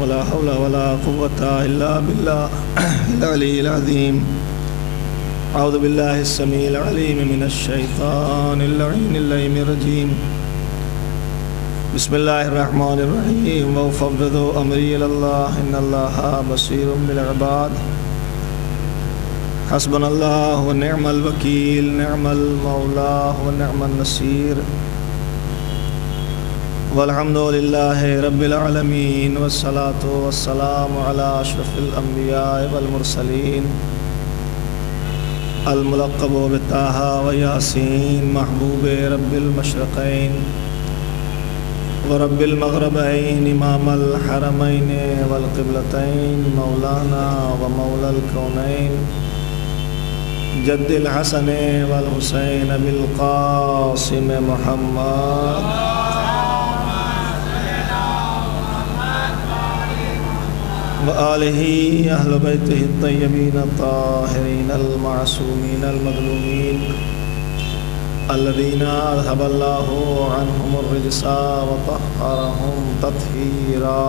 ولا حول ولا قوة إلا بالله العلي العظيم. أعوذ بالله السميع العليم من الشيطان اللعين اللئيم الرجيم. بسم الله الرحمن الرحيم. وأفوض أمري إلى الله إن الله بصير بالعباد. حسبنا الله ونعم الوكيل، نعم المولى ونعم النصير. والحمد لله رب العالمين، والصلاة والسلام على أشرف الأنبياء والمرسلين الملقب بطه وياسين، محبوب رب المشرقين ورب المغربين، إمام الحرمين والقبلتين، مولانا ومولى الكونين، جد الحسن والحسين بالقاسم محمد وآلہ اہل بیتہ الطیبین الطاہرین المعصومین المظلومین الذین اذھب اللہ عنہم الرجس وطہرہم تطہیرا.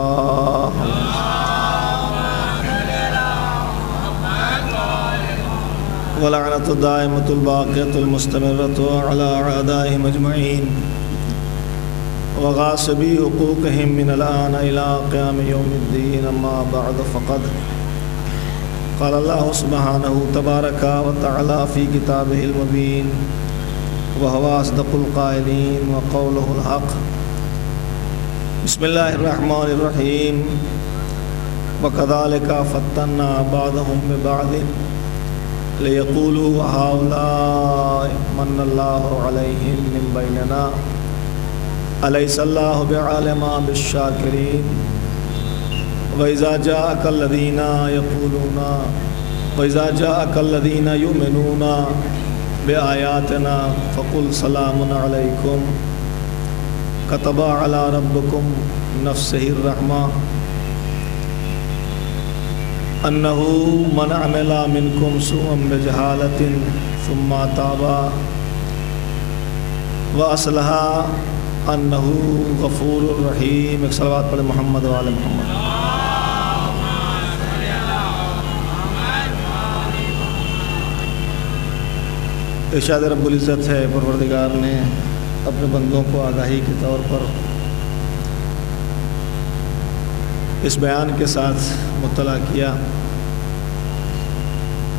ولعنۃ الدائمۃ الباقیۃ المستمرۃ علی اعدائہم اجمعین وغاصبی حقوقهم من الآن إلى قیام یوم الدین. اما بعد فقد قال اللہ سبحانہ تبارک وتعالی فی کتابہ المبین وهو اصدق القائلین وقولہ الحق. بسم اللہ الرحمن الرحیم. وكذلك فتنا بعضهم ببعض ليقولوا هؤلاء من الله عليهم من بيننا أليس الله بعالم بالشاكرين. وإذا جاءك الذين يؤمنون بآياتنا فقل سلام عليكم كتب على ربكم نفسه الرحمة أنه من عمل منكم سوءا بجهالة ثم تاب وأصلح أنه غفور رحيم. ایک صلوات پڑھیں محمد وعلی محمد. ارشاد رب العزت ہے، پروردگار نے اپنے بندوں کو آگاہی کے طور پر اس بیان کے ساتھ مطلع کیا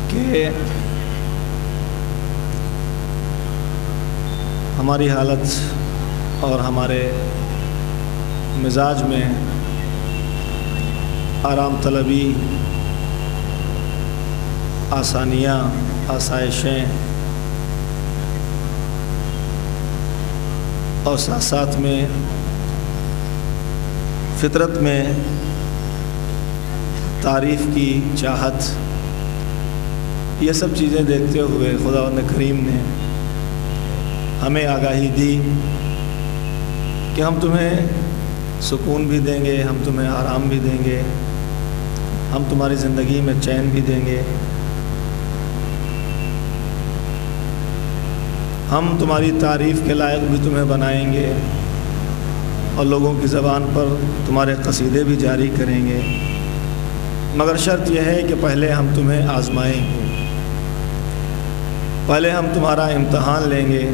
کہ ہماری حالت اور ہمارے مزاج میں آرام طلبی، آسانیاں، آسائشیں اور ساتھ ساتھ میں فطرت میں تعریف کی چاہت، یہ سب چیزیں دیکھتے ہوئے خداوند کریم نے ہمیں آگاہی دی کہ ہم تمہیں سکون بھی دیں گے، ہم تمہیں آرام بھی دیں گے، ہم تمہاری زندگی میں چین بھی دیں گے، ہم تمہاری تعریف کے لائق بھی تمہیں بنائیں گے اور لوگوں کی زبان پر تمہارے قصیدے بھی جاری کریں گے، مگر شرط یہ ہے کہ پہلے ہم تمہیں آزمائیں گے، پہلے ہم تمہارا امتحان لیں گے،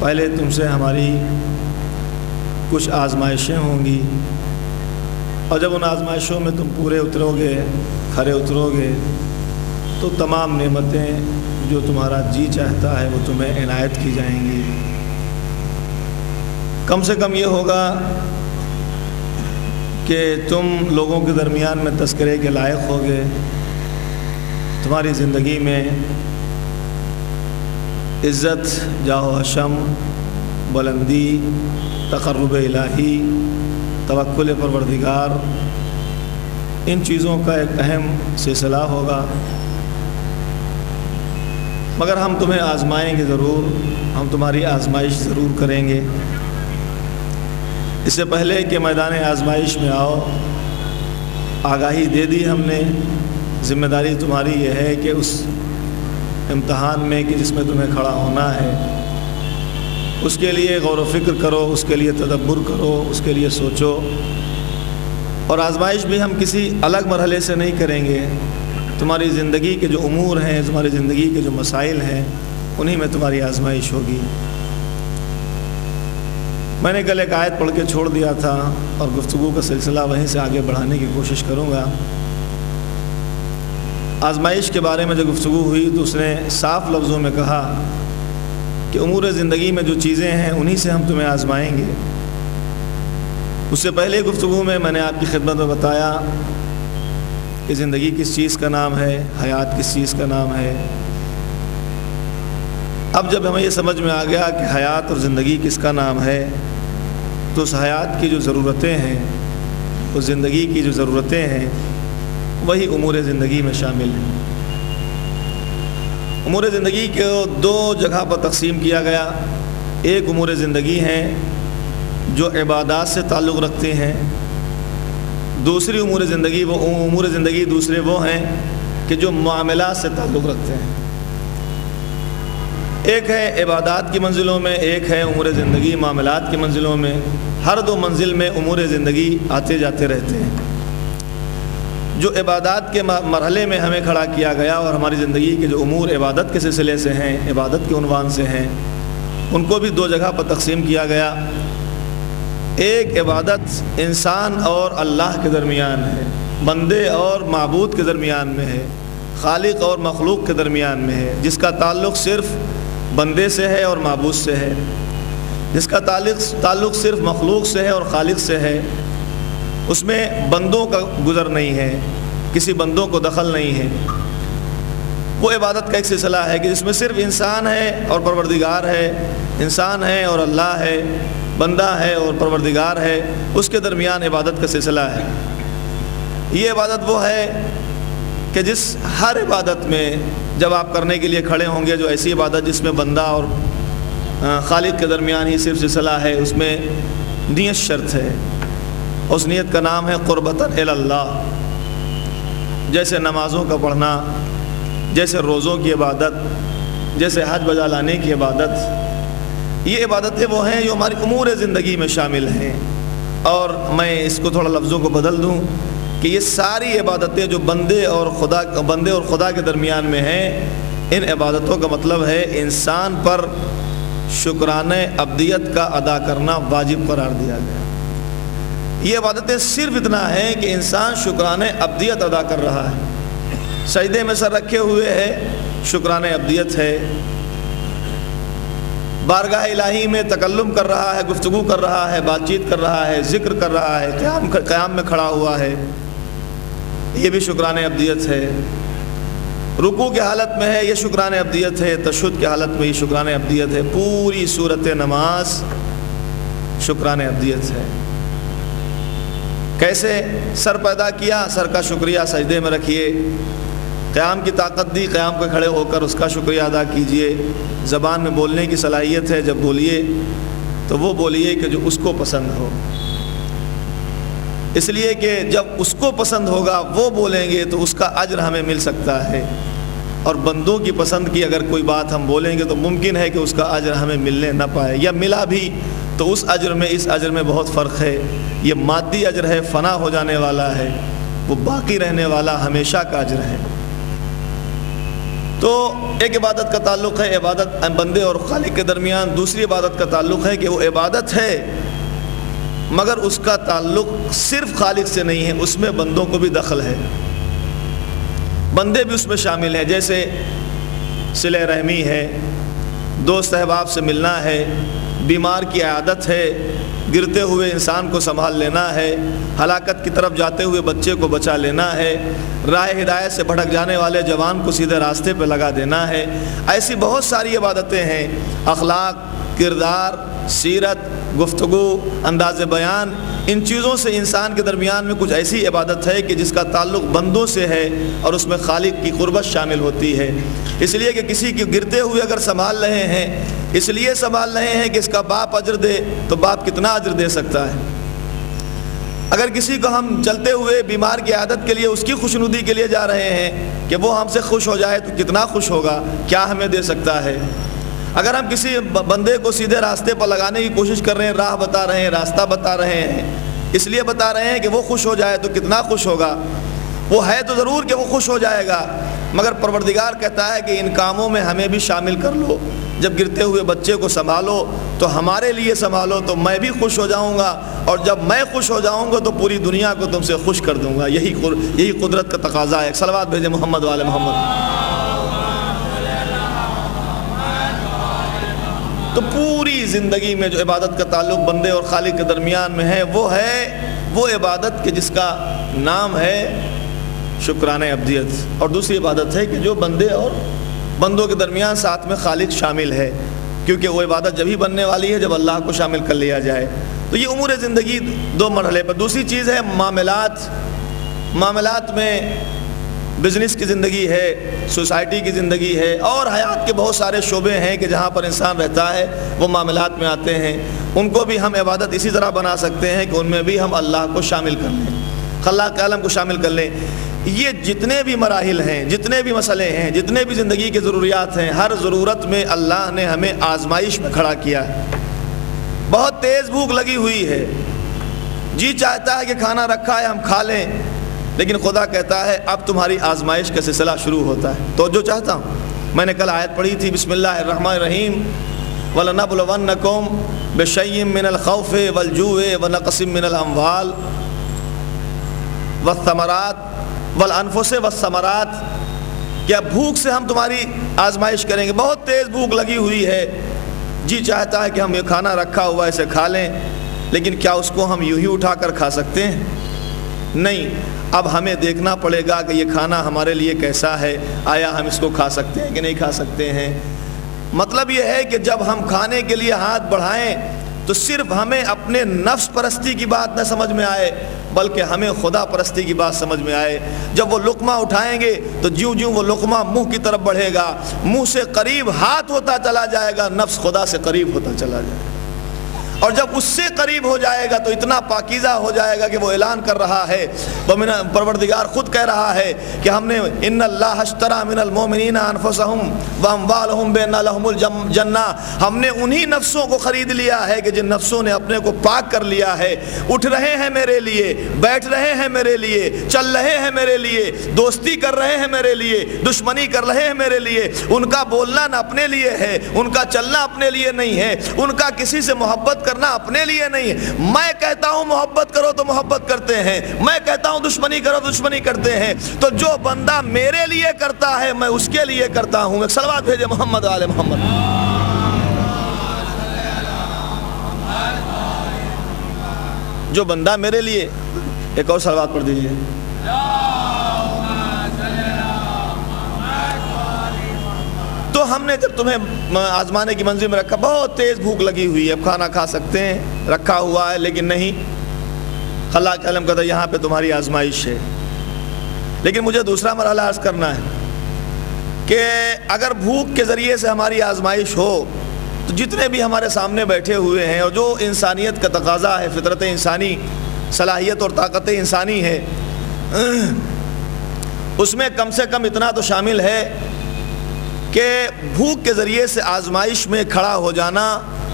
پہلے تم سے ہماری کچھ آزمائشیں ہوں گی، اور جب ان آزمائشوں میں تم پورے اترو گے، کھرے اترو گے، تو تمام نعمتیں جو تمہارا جی چاہتا ہے وہ تمہیں عنایت کی جائیں گی. کم سے کم یہ ہوگا کہ تم لوگوں کے درمیان میں تذکرے کے لائق ہوگے، تمہاری زندگی میں عزت، جاہ و حشم، بلندی، تقرب الہی، توکل پروردگار، ان چیزوں کا ایک اہم سلسلہ ہوگا. مگر ہم تمہیں آزمائیں گے ضرور، ہم تمہاری آزمائش ضرور کریں گے. اس سے پہلے کہ میدان آزمائش میں آؤ، آگاہی دے دی ہم نے. ذمہ داری تمہاری یہ ہے کہ اس امتحان میں کہ جس میں تمہیں کھڑا ہونا ہے، اس کے لیے غور و فکر کرو، اس کے لیے تدبر کرو، اس کے لیے سوچو۔ اور آزمائش بھی ہم کسی الگ مرحلے سے نہیں کریں گے، تمہاری زندگی کے جو امور ہیں، تمہاری زندگی کے جو مسائل ہیں، انہی میں تمہاری آزمائش ہوگی۔ میں نے کل ایک آیت پڑھ کے چھوڑ دیا تھا اور گفتگو کا سلسلہ وہیں سے آگے بڑھانے کی کوشش کروں گا۔ آزمائش کے بارے میں جو گفتگو ہوئی تو اس نے صاف لفظوں میں کہا کہ امور زندگی میں جو چیزیں ہیں انہی سے ہم تمہیں آزمائیں گے۔ اس سے پہلے گفتگو میں نے آپ کی خدمت میں بتایا کہ زندگی کس چیز کا نام ہے، حیات کس چیز کا نام ہے۔ اب جب ہمیں یہ سمجھ میں آ گیا کہ حیات اور زندگی کس کا نام ہے، تو اس حیات کی جو ضرورتیں ہیں، اس زندگی کی جو ضرورتیں ہیں، وہی امور زندگی میں شامل ہیں۔ امور زندگی کو دو جگہ پر تقسیم کیا گیا۔ ایک امور زندگی ہیں جو عبادات سے تعلق رکھتے ہیں، دوسری امور زندگی دوسرے وہ ہیں کہ جو معاملات سے تعلق رکھتے ہیں۔ ایک ہے عبادات کی منزلوں میں، ایک ہے امور زندگی معاملات کی منزلوں میں۔ ہر دو منزل میں امور زندگی آتے جاتے رہتے ہیں۔ جو عبادات کے مرحلے میں ہمیں کھڑا کیا گیا اور ہماری زندگی کے جو امور عبادت کے سلسلے سے ہیں، عبادت کے عنوان سے ہیں، ان کو بھی دو جگہ پر تقسیم کیا گیا۔ ایک عبادت انسان اور اللہ کے درمیان ہے، بندے اور معبود کے درمیان میں ہے، خالق اور مخلوق کے درمیان میں ہے، جس کا تعلق صرف بندے سے ہے اور معبود سے ہے، جس کا تعلق صرف مخلوق سے ہے اور خالق سے ہے۔ اس میں بندوں کا گزر نہیں ہے، کسی بندوں کو دخل نہیں ہے۔ وہ عبادت کا ایک سلسلہ ہے کہ جس میں صرف انسان ہے اور پروردگار ہے، انسان ہے اور اللہ ہے، بندہ ہے اور پروردگار ہے، اس کے درمیان عبادت کا سلسلہ ہے۔ یہ عبادت وہ ہے کہ جس ہر عبادت میں جب آپ کرنے کے لیے کھڑے ہوں گے، جو ایسی عبادت جس میں بندہ اور خالق کے درمیان ہی صرف سلسلہ ہے، اس میں نیت شرط ہے۔ اس نیت کا نام ہے قربتاً الی اللہ۔ جیسے نمازوں کا پڑھنا، جیسے روزوں کی عبادت، جیسے حج بجا لانے کی عبادت، یہ عبادتیں وہ ہیں جو ہماری امور زندگی میں شامل ہیں۔ اور میں اس کو تھوڑا لفظوں کو بدل دوں کہ یہ ساری عبادتیں جو بندے اور خدا کے درمیان میں ہیں، ان عبادتوں کا مطلب ہے انسان پر شکرانہ عبدیت کا ادا کرنا واجب قرار دیا گیا۔ یہ عبادتیں صرف اتنا ہے کہ انسان شکرانہ عبدیت ادا کر رہا ہے، سجدے میں سر رکھے ہوئے ہے، شکرانہ عبدیت ہے، بارگاہ الہی میں تکلم کر رہا ہے، گفتگو کر رہا ہے، بات چیت کر رہا ہے، ذکر کر رہا ہے، قیام میں کھڑا ہوا ہے، یہ بھی شکرانہ عبدیت ہے۔ رکوع کی حالت میں ہے، یہ شکرانہ عبدیت ہے۔ تشہد کی حالت میں یہ شکرانہ عبدیت ہے۔ پوری صورت نماز شکرانہ عبدیت ہے۔ کیسے؟ سر پیدا کیا، سر کا شکریہ سجدے میں رکھیے۔ قیام کی طاقت دی، قیام پہ کھڑے ہو کر اس کا شکریہ ادا کیجئے۔ زبان میں بولنے کی صلاحیت ہے، جب بولیے تو وہ بولیے کہ جو اس کو پسند ہو، اس لیے کہ جب اس کو پسند ہوگا وہ بولیں گے تو اس کا اجر ہمیں مل سکتا ہے، اور بندوں کی پسند کی اگر کوئی بات ہم بولیں گے تو ممکن ہے کہ اس کا اجر ہمیں ملنے نہ پائے، یا ملا بھی تو اس اجر میں اس اجر میں بہت فرق ہے۔ یہ مادی اجر ہے، فنا ہو جانے والا ہے، وہ باقی رہنے والا ہمیشہ کا اجر ہے۔ تو ایک عبادت کا تعلق ہے عبادت بندے اور خالق کے درمیان، دوسری عبادت کا تعلق ہے کہ وہ عبادت ہے مگر اس کا تعلق صرف خالق سے نہیں ہے، اس میں بندوں کو بھی دخل ہے، بندے بھی اس میں شامل ہیں۔ جیسے صلہ رحمی ہے، دوست احباب سے ملنا ہے، بیمار کی عیادت ہے، گرتے ہوئے انسان کو سنبھال لینا ہے، ہلاکت کی طرف جاتے ہوئے بچے کو بچا لینا ہے، راہ ہدایت سے بھٹک جانے والے جوان کو سیدھے راستے پہ لگا دینا ہے۔ ایسی بہت ساری عبادتیں ہیں، اخلاق، کردار، سیرت، گفتگو، انداز بیان، ان چیزوں سے انسان کے درمیان میں کچھ ایسی عبادت ہے کہ جس کا تعلق بندوں سے ہے اور اس میں خالق کی قربت شامل ہوتی ہے۔ اس لیے کہ کسی کے گرتے ہوئے اگر سنبھال رہے ہیں، اس لیے سنبھال رہے ہیں کہ اس کا باپ اجر دے، تو باپ کتنا اجر دے سکتا ہے؟ اگر کسی کو ہم چلتے ہوئے بیمار کی عادت کے لیے، اس کی خوشنودی کے لیے جا رہے ہیں کہ وہ ہم سے خوش ہو جائے تو کتنا خوش ہوگا، کیا ہمیں دے سکتا ہے؟ اگر ہم کسی بندے کو سیدھے راستے پر لگانے کی کوشش کر رہے ہیں، راہ بتا رہے ہیں، راستہ بتا رہے ہیں، اس لیے بتا رہے ہیں کہ وہ خوش ہو جائے، تو کتنا خوش ہوگا؟ وہ ہے تو ضرور کہ وہ خوش ہو جائے گا، مگر پروردگار کہتا ہے کہ ان کاموں میں ہمیں بھی شامل کر لو۔ جب گرتے ہوئے بچے کو سنبھالو تو ہمارے لیے سنبھالو، تو میں بھی خوش ہو جاؤں گا، اور جب میں خوش ہو جاؤں گا تو پوری دنیا کو تم سے خوش کر دوں گا۔ یہی قدرت کا تقاضا ہے۔ صلوات بھیجیں محمد والے محمد۔ تو پوری زندگی میں جو عبادت کا تعلق بندے اور خالق کے درمیان میں ہے وہ عبادت کہ جس کا نام ہے شکرانہ عبدیت، اور دوسری عبادت ہے کہ جو بندے اور بندوں کے درمیان ساتھ میں خالق شامل ہے، کیونکہ وہ عبادت جب ہی بننے والی ہے جب اللہ کو شامل کر لیا جائے۔ تو یہ امور زندگی دو مرحلے پر۔ دوسری چیز ہے معاملات میں بزنس کی زندگی ہے، سوسائٹی کی زندگی ہے، اور حیات کے بہت سارے شعبے ہیں کہ جہاں پر انسان رہتا ہے وہ معاملات میں آتے ہیں۔ ان کو بھی ہم عبادت اسی طرح بنا سکتے ہیں کہ ان میں بھی ہم اللہ کو شامل کر لیں، خلاق کے عالم کو شامل کر لیں۔ یہ جتنے بھی مراحل ہیں، جتنے بھی مسئلے ہیں، جتنے بھی زندگی کی ضروریات ہیں، ہر ضرورت میں اللہ نے ہمیں آزمائش میں کھڑا کیا ہے۔ بہت تیز بھوک لگی ہوئی ہے، جی چاہتا ہے کہ کھانا رکھا ہے ہم کھا لیں، لیکن خدا کہتا ہے اب تمہاری آزمائش کا سلسلہ شروع ہوتا ہے۔ تو جو چاہتا ہوں، میں نے کل آیت پڑھی تھی، بسم اللہ الرحمن الرحیم، وَلَنَبْلُوَنَّكُمْ بِشَيْءٍ مِّنَ الْخَوْفِ وَالْجُوعِ وَنَقْصٍ مِّنَ الْأَمْوَالِ وَالثَّمَرَاتِ وَالْأَنفُسِ وَالثَّمَرَاتِ، کہ اب بھوک سے ہم تمہاری آزمائش کریں گے۔ بہت تیز بھوک لگی ہوئی ہے، جی چاہتا ہے کہ ہم یہ کھانا رکھا ہوا ہے اسے کھا لیں، لیکن کیا اس کو ہم یوں ہی اٹھا کر کھا سکتے ہیں؟ نہیں، اب ہمیں دیکھنا پڑے گا کہ یہ کھانا ہمارے لیے کیسا ہے، آیا ہم اس کو کھا سکتے ہیں کہ نہیں کھا سکتے ہیں۔ مطلب یہ ہے کہ جب ہم کھانے کے لیے ہاتھ بڑھائیں تو صرف ہمیں اپنے نفس پرستی کی بات نہ سمجھ میں آئے، بلکہ ہمیں خدا پرستی کی بات سمجھ میں آئے۔ جب وہ لقمہ اٹھائیں گے تو جیوں جیوں وہ لقمہ منہ کی طرف بڑھے گا، منہ سے قریب ہاتھ ہوتا چلا جائے گا، نفس خدا سے قریب ہوتا چلا جائے گا، اور جب اس سے قریب ہو جائے گا تو اتنا پاکیزہ ہو جائے گا کہ وہ اعلان کر رہا ہے، پروردگار خود کہہ رہا ہے کہ ہم نے ان اللہ اشتری من المؤمنین انفسهم واموالهم بان لهم الجنہ، ہم نے انہی نفسوں کو خرید لیا ہے کہ جن نفسوں نے اپنے کو پاک کر لیا ہے، اٹھ رہے ہیں میرے لیے، بیٹھ رہے ہیں میرے لیے، چل رہے ہیں میرے لیے، دوستی کر رہے ہیں میرے لیے، دشمنی کر رہے ہیں میرے لیے۔ ان کا بولنا نہ اپنے لیے ہے، ان کا چلنا اپنے لیے نہیں ہے، ان کا کسی سے محبت کرنا اپنے لیے نہیں ہے۔ میں کہتا ہوں محبت کرو تو محبت کرتے ہیں، میں کہتا ہوں دشمنی کرو تو دشمنی کرتے ہیں۔ تو جو بندہ میرے لیے کرتا ہے میں اس کے لیے کرتا ہوں۔ ایک صلوات بھیجے محمد آل محمد۔ جو بندہ میرے لیے، ایک اور صلوات پڑھ دیجیے۔ تو ہم نے جب تمہیں آزمانے کی منزل میں رکھا، بہت تیز بھوک لگی ہوئی ہے، اب کھانا کھا سکتے ہیں، رکھا ہوا ہے، لیکن نہیں، خلاق علم کہتا ہے یہاں پہ تمہاری آزمائش ہے۔ لیکن مجھے دوسرا مرحلہ عرض کرنا ہے کہ اگر بھوک کے ذریعے سے ہماری آزمائش ہو تو جتنے بھی ہمارے سامنے بیٹھے ہوئے ہیں اور جو انسانیت کا تقاضا ہے، فطرت انسانی، صلاحیت اور طاقت انسانی ہے، اس میں کم سے کم اتنا تو شامل ہے کہ بھوک کے ذریعے سے آزمائش میں کھڑا ہو جانا،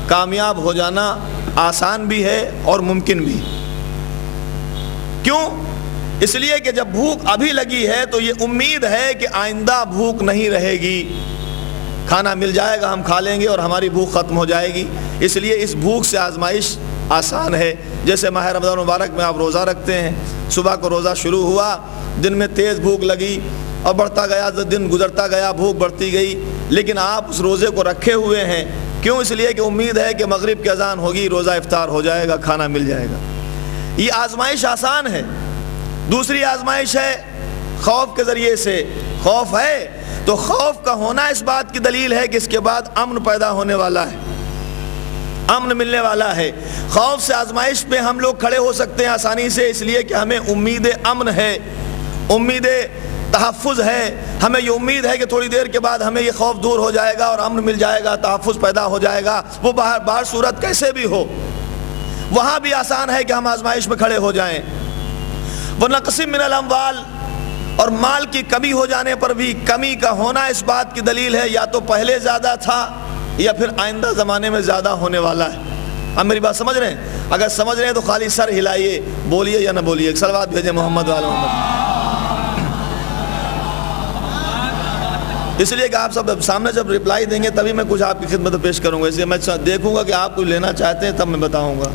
کامیاب ہو جانا آسان بھی ہے اور ممکن بھی۔ کیوں؟ اس لیے کہ جب بھوک ابھی لگی ہے تو یہ امید ہے کہ آئندہ بھوک نہیں رہے گی، کھانا مل جائے گا، ہم کھا لیں گے اور ہماری بھوک ختم ہو جائے گی۔ اس لیے اس بھوک سے آزمائش آسان ہے۔ جیسے ماہ رمضان مبارک میں آپ روزہ رکھتے ہیں، صبح کو روزہ شروع ہوا، دن میں تیز بھوک لگی اور بڑھتا گیا، دن گزرتا گیا، بھوک بڑھتی گئی، لیکن آپ اس روزے کو رکھے ہوئے ہیں۔ کیوں؟ اس لیے کہ امید ہے کہ مغرب کی اذان ہوگی، روزہ افطار ہو جائے گا، کھانا مل جائے گا۔ یہ آزمائش آسان ہے۔ دوسری آزمائش ہے خوف کے ذریعے سے۔ خوف ہے تو خوف کا ہونا اس بات کی دلیل ہے کہ اس کے بعد امن پیدا ہونے والا ہے، امن ملنے والا ہے۔ خوف سے آزمائش پہ ہم لوگ کھڑے ہو سکتے ہیں آسانی سے، اس لیے کہ ہمیں امید امن ہے، امید تحفظ ہے۔ ہمیں یہ امید ہے کہ تھوڑی دیر کے بعد ہمیں یہ خوف دور ہو جائے گا اور امن مل جائے گا، تحفظ پیدا ہو جائے گا، وہ باہر صورت کیسے بھی ہو۔ وہاں بھی آسان ہے کہ ہم آزمائش میں کھڑے ہو جائیں۔ وَنَقْصٍ مِّنَ الْأَمْوَالِ، اور مال کی کمی ہو جانے پر بھی کمی کا ہونا اس بات کی دلیل ہے، یا تو پہلے زیادہ تھا یا پھر آئندہ زمانے میں زیادہ ہونے والا ہے؟ اب میری بات سمجھ رہے ہیں؟ اگر سمجھ رہے ہیں تو خالی سر ہلائیے، بولیے یا نہ بولیے، ایک صلوات بھیجیں محمد وعلی محمد۔ اس لیے کہ آپ سب سامنے جب رپلائی دیں گے تبھی میں کچھ آپ کی خدمت پیش کروں گا، اس لیے میں دیکھوں گا کہ آپ کچھ لینا چاہتے ہیں تب میں بتاؤں گا،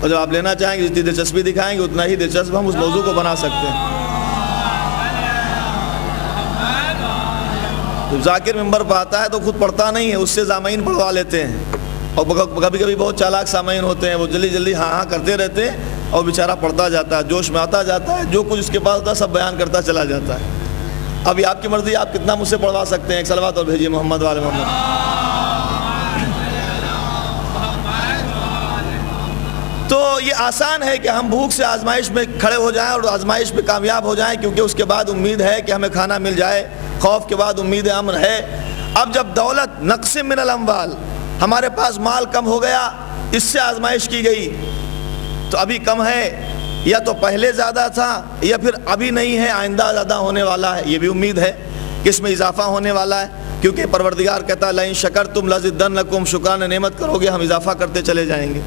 اور جب آپ لینا چاہیں گے جتنی دلچسپی دکھائیں گے اتنا ہی دلچسپ ہم اس موضوع کو بنا سکتے ہیں۔ جب ذاکر ممبر پہ آتا ہے تو خود پڑھتا نہیں ہے، اس سے سامعین پڑھوا لیتے ہیں، اور کبھی کبھی بہت چالاک سامعین ہوتے ہیں، وہ جلدی جلدی ہاں ہاں کرتے رہتے ہیں اور بیچارہ پڑھتا جاتا ہے، جوش میں آتا جاتا ہے، جو کچھ اس کے پاس ہوتا ہے سب بیان کرتا چلا جاتا ہے۔ اب یہ آپ کی مرضی، آپ کتنا مجھ سے پڑھوا سکتے ہیں، ایک صلوات اور بھیجیے محمد وعلی محمد۔ تو یہ آسان ہے کہ ہم بھوک سے آزمائش میں کھڑے ہو جائیں اور آزمائش میں کامیاب ہو جائیں، کیونکہ اس کے بعد امید ہے کہ ہمیں کھانا مل جائے، خوف کے بعد امید امن ہے۔ اب جب دولت نقص من الاموال، ہمارے پاس مال کم ہو گیا، اس سے آزمائش کی گئی، تو ابھی کم ہے یا تو پہلے زیادہ تھا یا پھر ابھی نہیں ہے، آئندہ زیادہ ہونے والا ہے، یہ بھی امید ہے کہ اس میں اضافہ ہونے والا ہے، کیونکہ پروردگار کہتا ہے لئن شکرتم لازیدنکم، شکرانہ نعمت کرو گے ہم اضافہ کرتے چلے جائیں گے،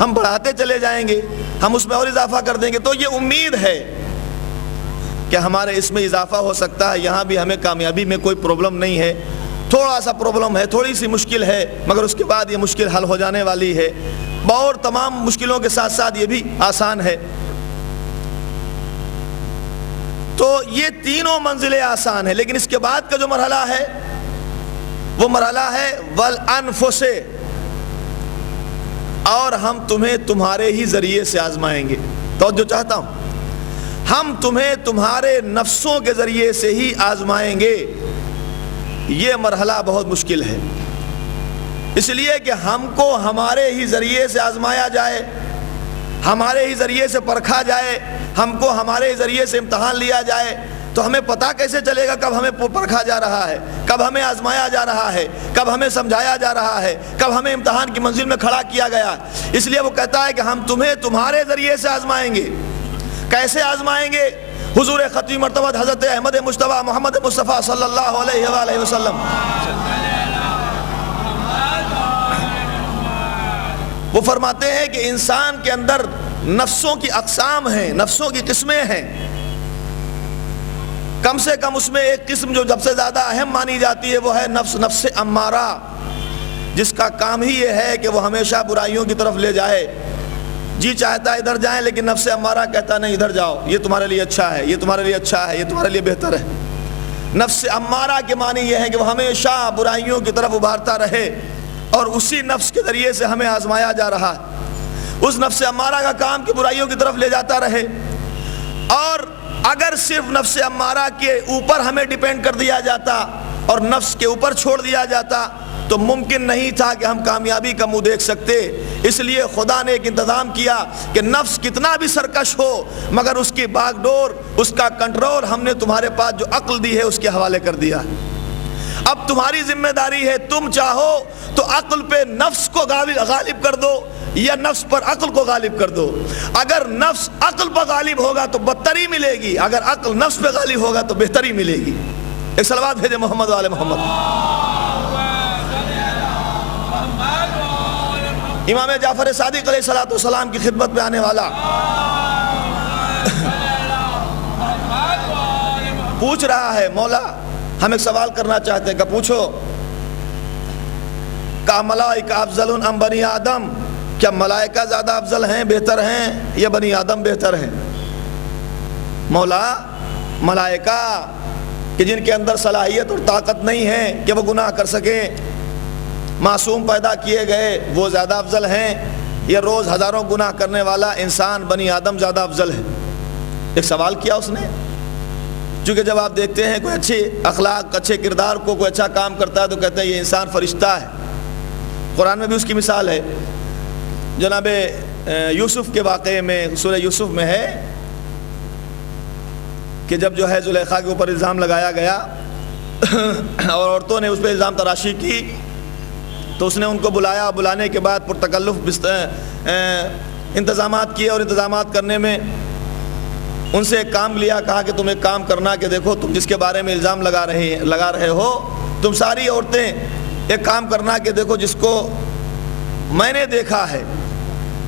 ہم بڑھاتے چلے جائیں گے، ہم اس میں اور اضافہ کر دیں گے۔ تو یہ امید ہے کہ ہمارے اس میں اضافہ ہو سکتا ہے، یہاں بھی ہمیں کامیابی میں کوئی پرابلم نہیں ہے، تھوڑا سا پرابلم ہے، تھوڑی سی مشکل ہے، مگر اس کے بعد یہ مشکل حل ہو جانے والی ہے، اور تمام مشکلوں کے ساتھ ساتھ یہ بھی آسان ہے۔ تو یہ تینوں منزلیں آسان ہیں، لیکن اس کے بعد کا جو مرحلہ ہے وہ مرحلہ ہے والانفس، اور ہم تمہیں تمہارے ہی ذریعے سے آزمائیں گے۔ توجہ چاہتا ہوں، ہم تمہیں تمہارے نفسوں کے ذریعے سے ہی آزمائیں گے۔ یہ مرحلہ بہت مشکل ہے، اس لیے کہ ہم کو ہمارے ہی ذریعے سے آزمایا جائے، ہمارے ہی ذریعے سے پرکھا جائے، ہم کو ہمارے ہی ذریعے سے امتحان لیا جائے، تو ہمیں پتہ کیسے چلے گا کب ہمیں پرکھا جا رہا ہے، کب ہمیں آزمایا جا رہا ہے، کب ہمیں سمجھایا جا رہا ہے، کب ہمیں امتحان کی منزل میں کھڑا کیا گیا۔ اس لیے وہ کہتا ہے کہ ہم تمہیں تمہارے ذریعے سے آزمائیں گے۔ کیسے آزمائیں گے؟ حضور ختمی مرتبہ حضرت احمد مجتبیٰ محمد مصطفیٰ صلی اللہ علیہ وآلہ وسلم وہ فرماتے ہیں کہ انسان کے اندر نفسوں کی اقسام ہیں، نفسوں کی قسمیں ہیں، کم سے کم اس میں ایک قسم جو سب سے زیادہ اہم مانی جاتی ہے وہ ہے نفس امارہ، جس کا کام ہی یہ ہے کہ وہ ہمیشہ برائیوں کی طرف لے جائے۔ جی چاہتا ہے ادھر جائیں، لیکن نفس امارہ کہتا نہیں ادھر جاؤ، یہ تمہارے لیے اچھا ہے، یہ تمہارے لیے اچھا ہے، یہ تمہارے لیے بہتر ہے۔ نفس امارہ کے معنی یہ ہے کہ وہ ہمیشہ برائیوں کی طرف ابھارتا رہے، اور اسی نفس کے ذریعے سے ہمیں آزمایا جا رہا ہے۔ اس نفس امارہ کا کام کہ برائیوں کی طرف لے جاتا رہے، اور اگر صرف نفس امارہ کے اوپر ہمیں ڈیپینڈ کر دیا جاتا اور نفس کے اوپر چھوڑ دیا جاتا تو ممکن نہیں تھا کہ ہم کامیابی کا منہ دیکھ سکتے۔ اس لیے خدا نے ایک انتظام کیا کہ نفس کتنا بھی سرکش ہو مگر اس کی باغ ڈور، اس کا کنٹرول ہم نے تمہارے پاس جو عقل دی ہے اس کے حوالے کر دیا۔ اب تمہاری ذمہ داری ہے، تم چاہو تو عقل پہ نفس کو غالب کر دو یا نفس پر عقل کو غالب کر دو۔ اگر نفس عقل پر غالب ہوگا تو بدتری ملے گی، اگر عقل نفس پہ غالب ہوگا تو بہتری ملے گی۔ ایک صلوات بھیجے محمد وعلی محمد۔ امام جعفر صادق علیہ السلام کی خدمت میں آنے والا پوچھ رہا ہے، مولا ہم ایک سوال کرنا چاہتے ہیں کہ پوچھو، کہ ملائکہ افضل ام بنی آدم، کیا ملائکہ زیادہ افضل ہیں، بہتر ہیں، یا بنی آدم بہتر ہیں؟ مولا ملائکہ کہ جن کے اندر صلاحیت اور طاقت نہیں ہے کہ وہ گناہ کر سکیں، معصوم پیدا کیے گئے، وہ زیادہ افضل ہیں، یا روز ہزاروں گناہ کرنے والا انسان بنی آدم زیادہ افضل ہے؟ ایک سوال کیا اس نے، چونکہ جب آپ دیکھتے ہیں کوئی اچھے اخلاق، اچھے کردار کو کوئی اچھا کام کرتا ہے تو کہتے ہیں یہ انسان فرشتہ ہے۔ قرآن میں بھی اس کی مثال ہے، جناب یوسف کے واقعے میں سورہ یوسف میں ہے کہ جب جو ہے زلیخا کے اوپر الزام لگایا گیا اور عورتوں نے اس پہ الزام تراشی کی تو اس نے ان کو بلایا، بلانے کے بعد پرتکلف انتظامات کیے، اور انتظامات کرنے میں ان سے ایک کام لیا، کہا کہ تم ایک کام کرنا کہ دیکھو تم جس کے بارے میں الزام لگا رہے ہو، تم ساری عورتیں ایک کام کرنا کہ دیکھو جس کو میں نے دیکھا ہے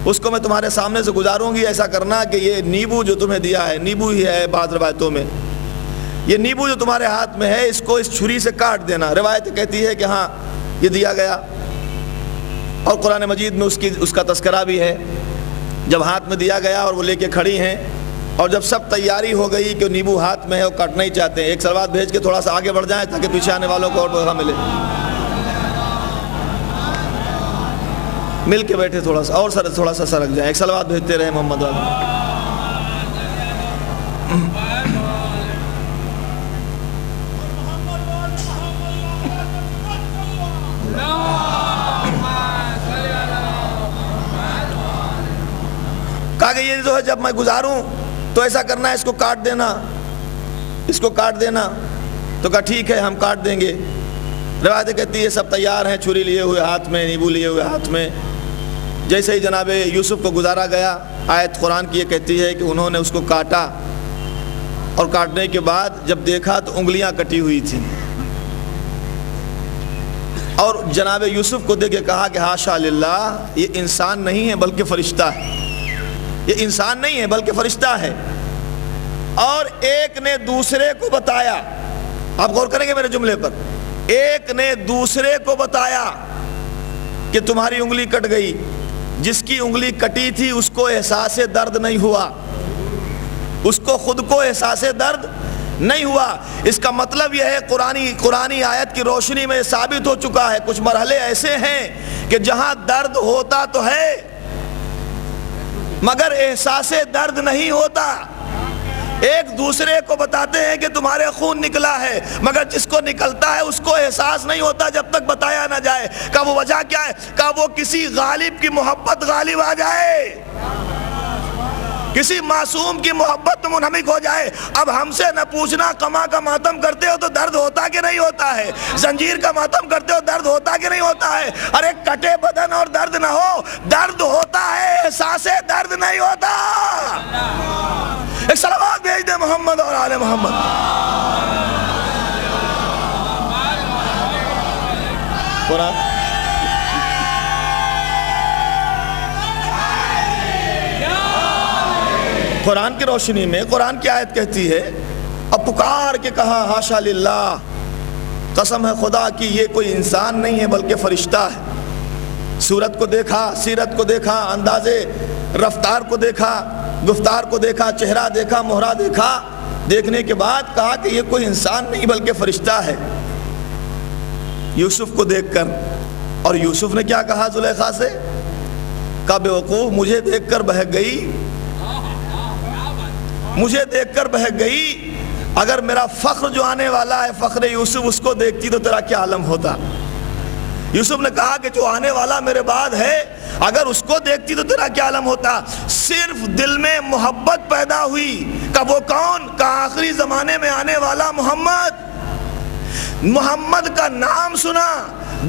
اس کو میں تمہارے سامنے سے گزاروں گی. ایسا کرنا کہ یہ نیبو جو تمہیں دیا ہے, نیبو ہی ہے بعض روایتوں میں, یہ نیبو جو تمہارے ہاتھ میں ہے اس کو اس چھری سے کاٹ دینا. روایت کہتی ہے کہ ہاں یہ دیا گیا, اور قرآن مجید میں اس کا تذکرہ بھی ہے. جب ہاتھ میں دیا گیا اور وہ لے کے کھڑی ہیں, اور جب سب تیاری ہو گئی کہ نیبو ہاتھ میں ہے اور کاٹنا ہی چاہتے ہیں, ایک سلوات بھیج کے تھوڑا سا آگے بڑھ جائیں تاکہ پیچھے آنے والوں کو اور موقع ملے. مل کے بیٹھے تھوڑا سا اور تھوڑا سا سرک جائیں, ایک سلوات بھیجتے رہے محمد والے. کہا کہ یہ جو ہے جب میں گزاروں تو ایسا کرنا ہے, اس کو کاٹ دینا, اس کو کاٹ دینا. تو کہا ٹھیک ہے ہم کاٹ دیں گے. روایت کہتی ہے سب تیار ہیں, چھری لیے ہوئے ہاتھ میں, نیبو لیے ہوئے ہاتھ میں. جیسے ہی جناب یوسف کو گزارا گیا, آیت قرآن کی یہ کہتی ہے کہ انہوں نے اس کو کاٹا, اور کاٹنے کے بعد جب دیکھا تو انگلیاں کٹی ہوئی تھیں, اور جناب یوسف کو دیکھ کے کہا کہ ہاشا للہ, یہ انسان نہیں ہے بلکہ فرشتہ ہے, یہ انسان نہیں ہے بلکہ فرشتہ ہے. اور ایک نے دوسرے کو بتایا, آپ غور کریں گے میرے جملے پر, ایک نے دوسرے کو بتایا کہ تمہاری انگلی کٹ گئی. جس کی انگلی کٹی تھی اس کو احساس درد نہیں ہوا, اس کو خود کو احساس درد نہیں ہوا. اس کا مطلب یہ ہے قرآنی آیت کی روشنی میں ثابت ہو چکا ہے کچھ مرحلے ایسے ہیں کہ جہاں درد ہوتا تو ہے مگر احساس درد نہیں ہوتا. ایک دوسرے کو بتاتے ہیں کہ تمہارے خون نکلا ہے, مگر جس کو نکلتا ہے اس کو احساس نہیں ہوتا جب تک بتایا نہ جائے. کہا وہ وجہ کیا ہے؟ کہا وہ کسی غالب کی محبت غالب آ جائے, کسی معصوم کی محبت میں منہمک ہو جائے. اب ہم سے نہ پوچھنا کما کا ماتم کرتے ہو تو درد ہوتا کہ نہیں ہوتا ہے, زنجیر کا ماتم کرتے ہو درد ہوتا کہ نہیں ہوتا ہے. ارے کٹے بدن اور درد نہ ہو, درد ہوتا ہے, احساس درد نہیں ہوتا. ایک صلوات بھیج دے محمد اور آل محمد. قرآن کی روشنی میں قرآن کی آیت کہتی ہے, اب پکار کے کہا ہاشا للہ, قسم ہے خدا کی یہ کوئی انسان نہیں ہے بلکہ فرشتہ ہے. صورت کو دیکھا, سیرت کو دیکھا, انداز رفتار کو دیکھا, گفتار کو دیکھا, چہرہ دیکھا, مہرہ دیکھا. دیکھنے کے بعد کہا کہ یہ کوئی انسان نہیں بلکہ فرشتہ ہے. یوسف کو دیکھ کر, اور یوسف نے کیا کہا زلیخا سے؟ کہا بے وقوف, مجھے دیکھ کر بہک گئی, مجھے دیکھ کر بہک گئی. اگر میرا فخر جو آنے والا ہے فخر یوسف, اس کو دیکھتی تو تیرا کیا عالم ہوتا. یوسف نے کہا کہ جو آنے والا میرے بعد ہے اگر اس کو دیکھتی تو تیرا کیا عالم ہوتا. صرف دل میں محبت پیدا ہوئی. کہ وہ کون؟ کہ آخری زمانے میں آنے والا محمد. محمد کا نام سنا,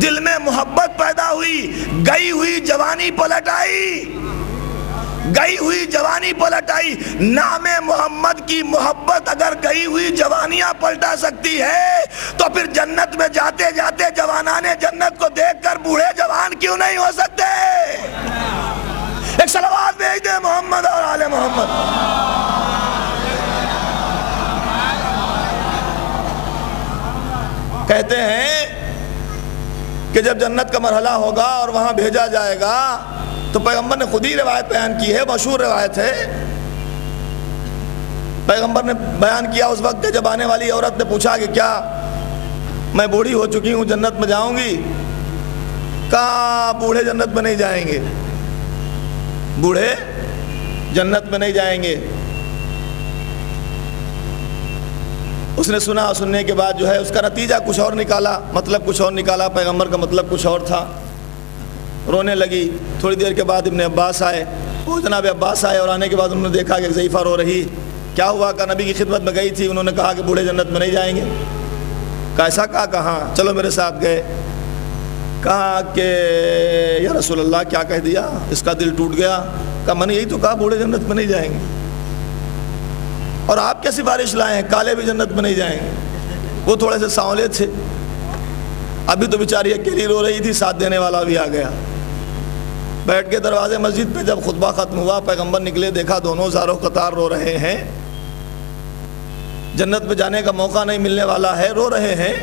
دل میں محبت پیدا ہوئی, گئی ہوئی جوانی پلٹ آئی, گئی ہوئی جوانی پلٹ آئی. نام محمد کی محبت اگر گئی ہوئی جوانیاں پلٹا سکتی ہے تو پھر جنت میں جاتے جاتے جوانان جنت کو دیکھ کر بوڑھے جوان کیوں نہیں ہو سکتے. ایک صلوات بھیج دے محمد اور آل محمد. کہتے ہیں کہ جب جنت کا مرحلہ ہوگا اور وہاں بھیجا جائے گا تو پیغمبر نے خود ہی روایت بیان کی ہے, مشہور روایت ہے. پیغمبر نے بیان کیا اس وقت جب آنے والی عورت نے پوچھا کہ کیا میں بوڑھی ہو چکی ہوں, جنت میں جاؤں گی؟ کہا بوڑھے جنت میں نہیں جائیں گے, بوڑھے جنت میں نہیں جائیں گے. اس نے سنا, سننے کے بعد جو ہے اس کا نتیجہ کچھ اور نکالا, مطلب کچھ اور نکالا. پیغمبر کا مطلب کچھ اور تھا. رونے لگی. تھوڑی دیر کے بعد ابن عباس آئے, وہ جناب عباس آئے, اور آنے کے بعد انہوں نے دیکھا کہ ضعیفہ رو رہی. کیا ہوا؟ کہ نبی کی خدمت میں گئی تھی, انہوں نے کہا کہ بوڑھے جنت میں نہیں جائیں گے. کہا ایسا کہا؟ کہاں, چلو میرے ساتھ گئے. کہا کہ یا رسول اللہ کیا کہہ دیا؟ اس کا دل ٹوٹ گیا. کہا میں نے یہی تو کہا بوڑھے جنت میں نہیں جائیں گے, اور آپ کیا سفارش لائے ہیں؟ کالے بھی جنت میں نہیں جائیں گے. وہ تھوڑے سے سانولے تھے, ابھی تو بیچاری اکیلی رو رہی تھی، ساتھ دینے والا بھی آ گیا۔ بیٹھ کے دروازے مسجد پہ جب خطبہ ختم ہوا، پیغمبر نکلے، دیکھا دونوں زاروں قطار رو رہے ہیں، جنت میں جانے کا موقع نہیں ملنے والا ہے، رو رہے ہیں۔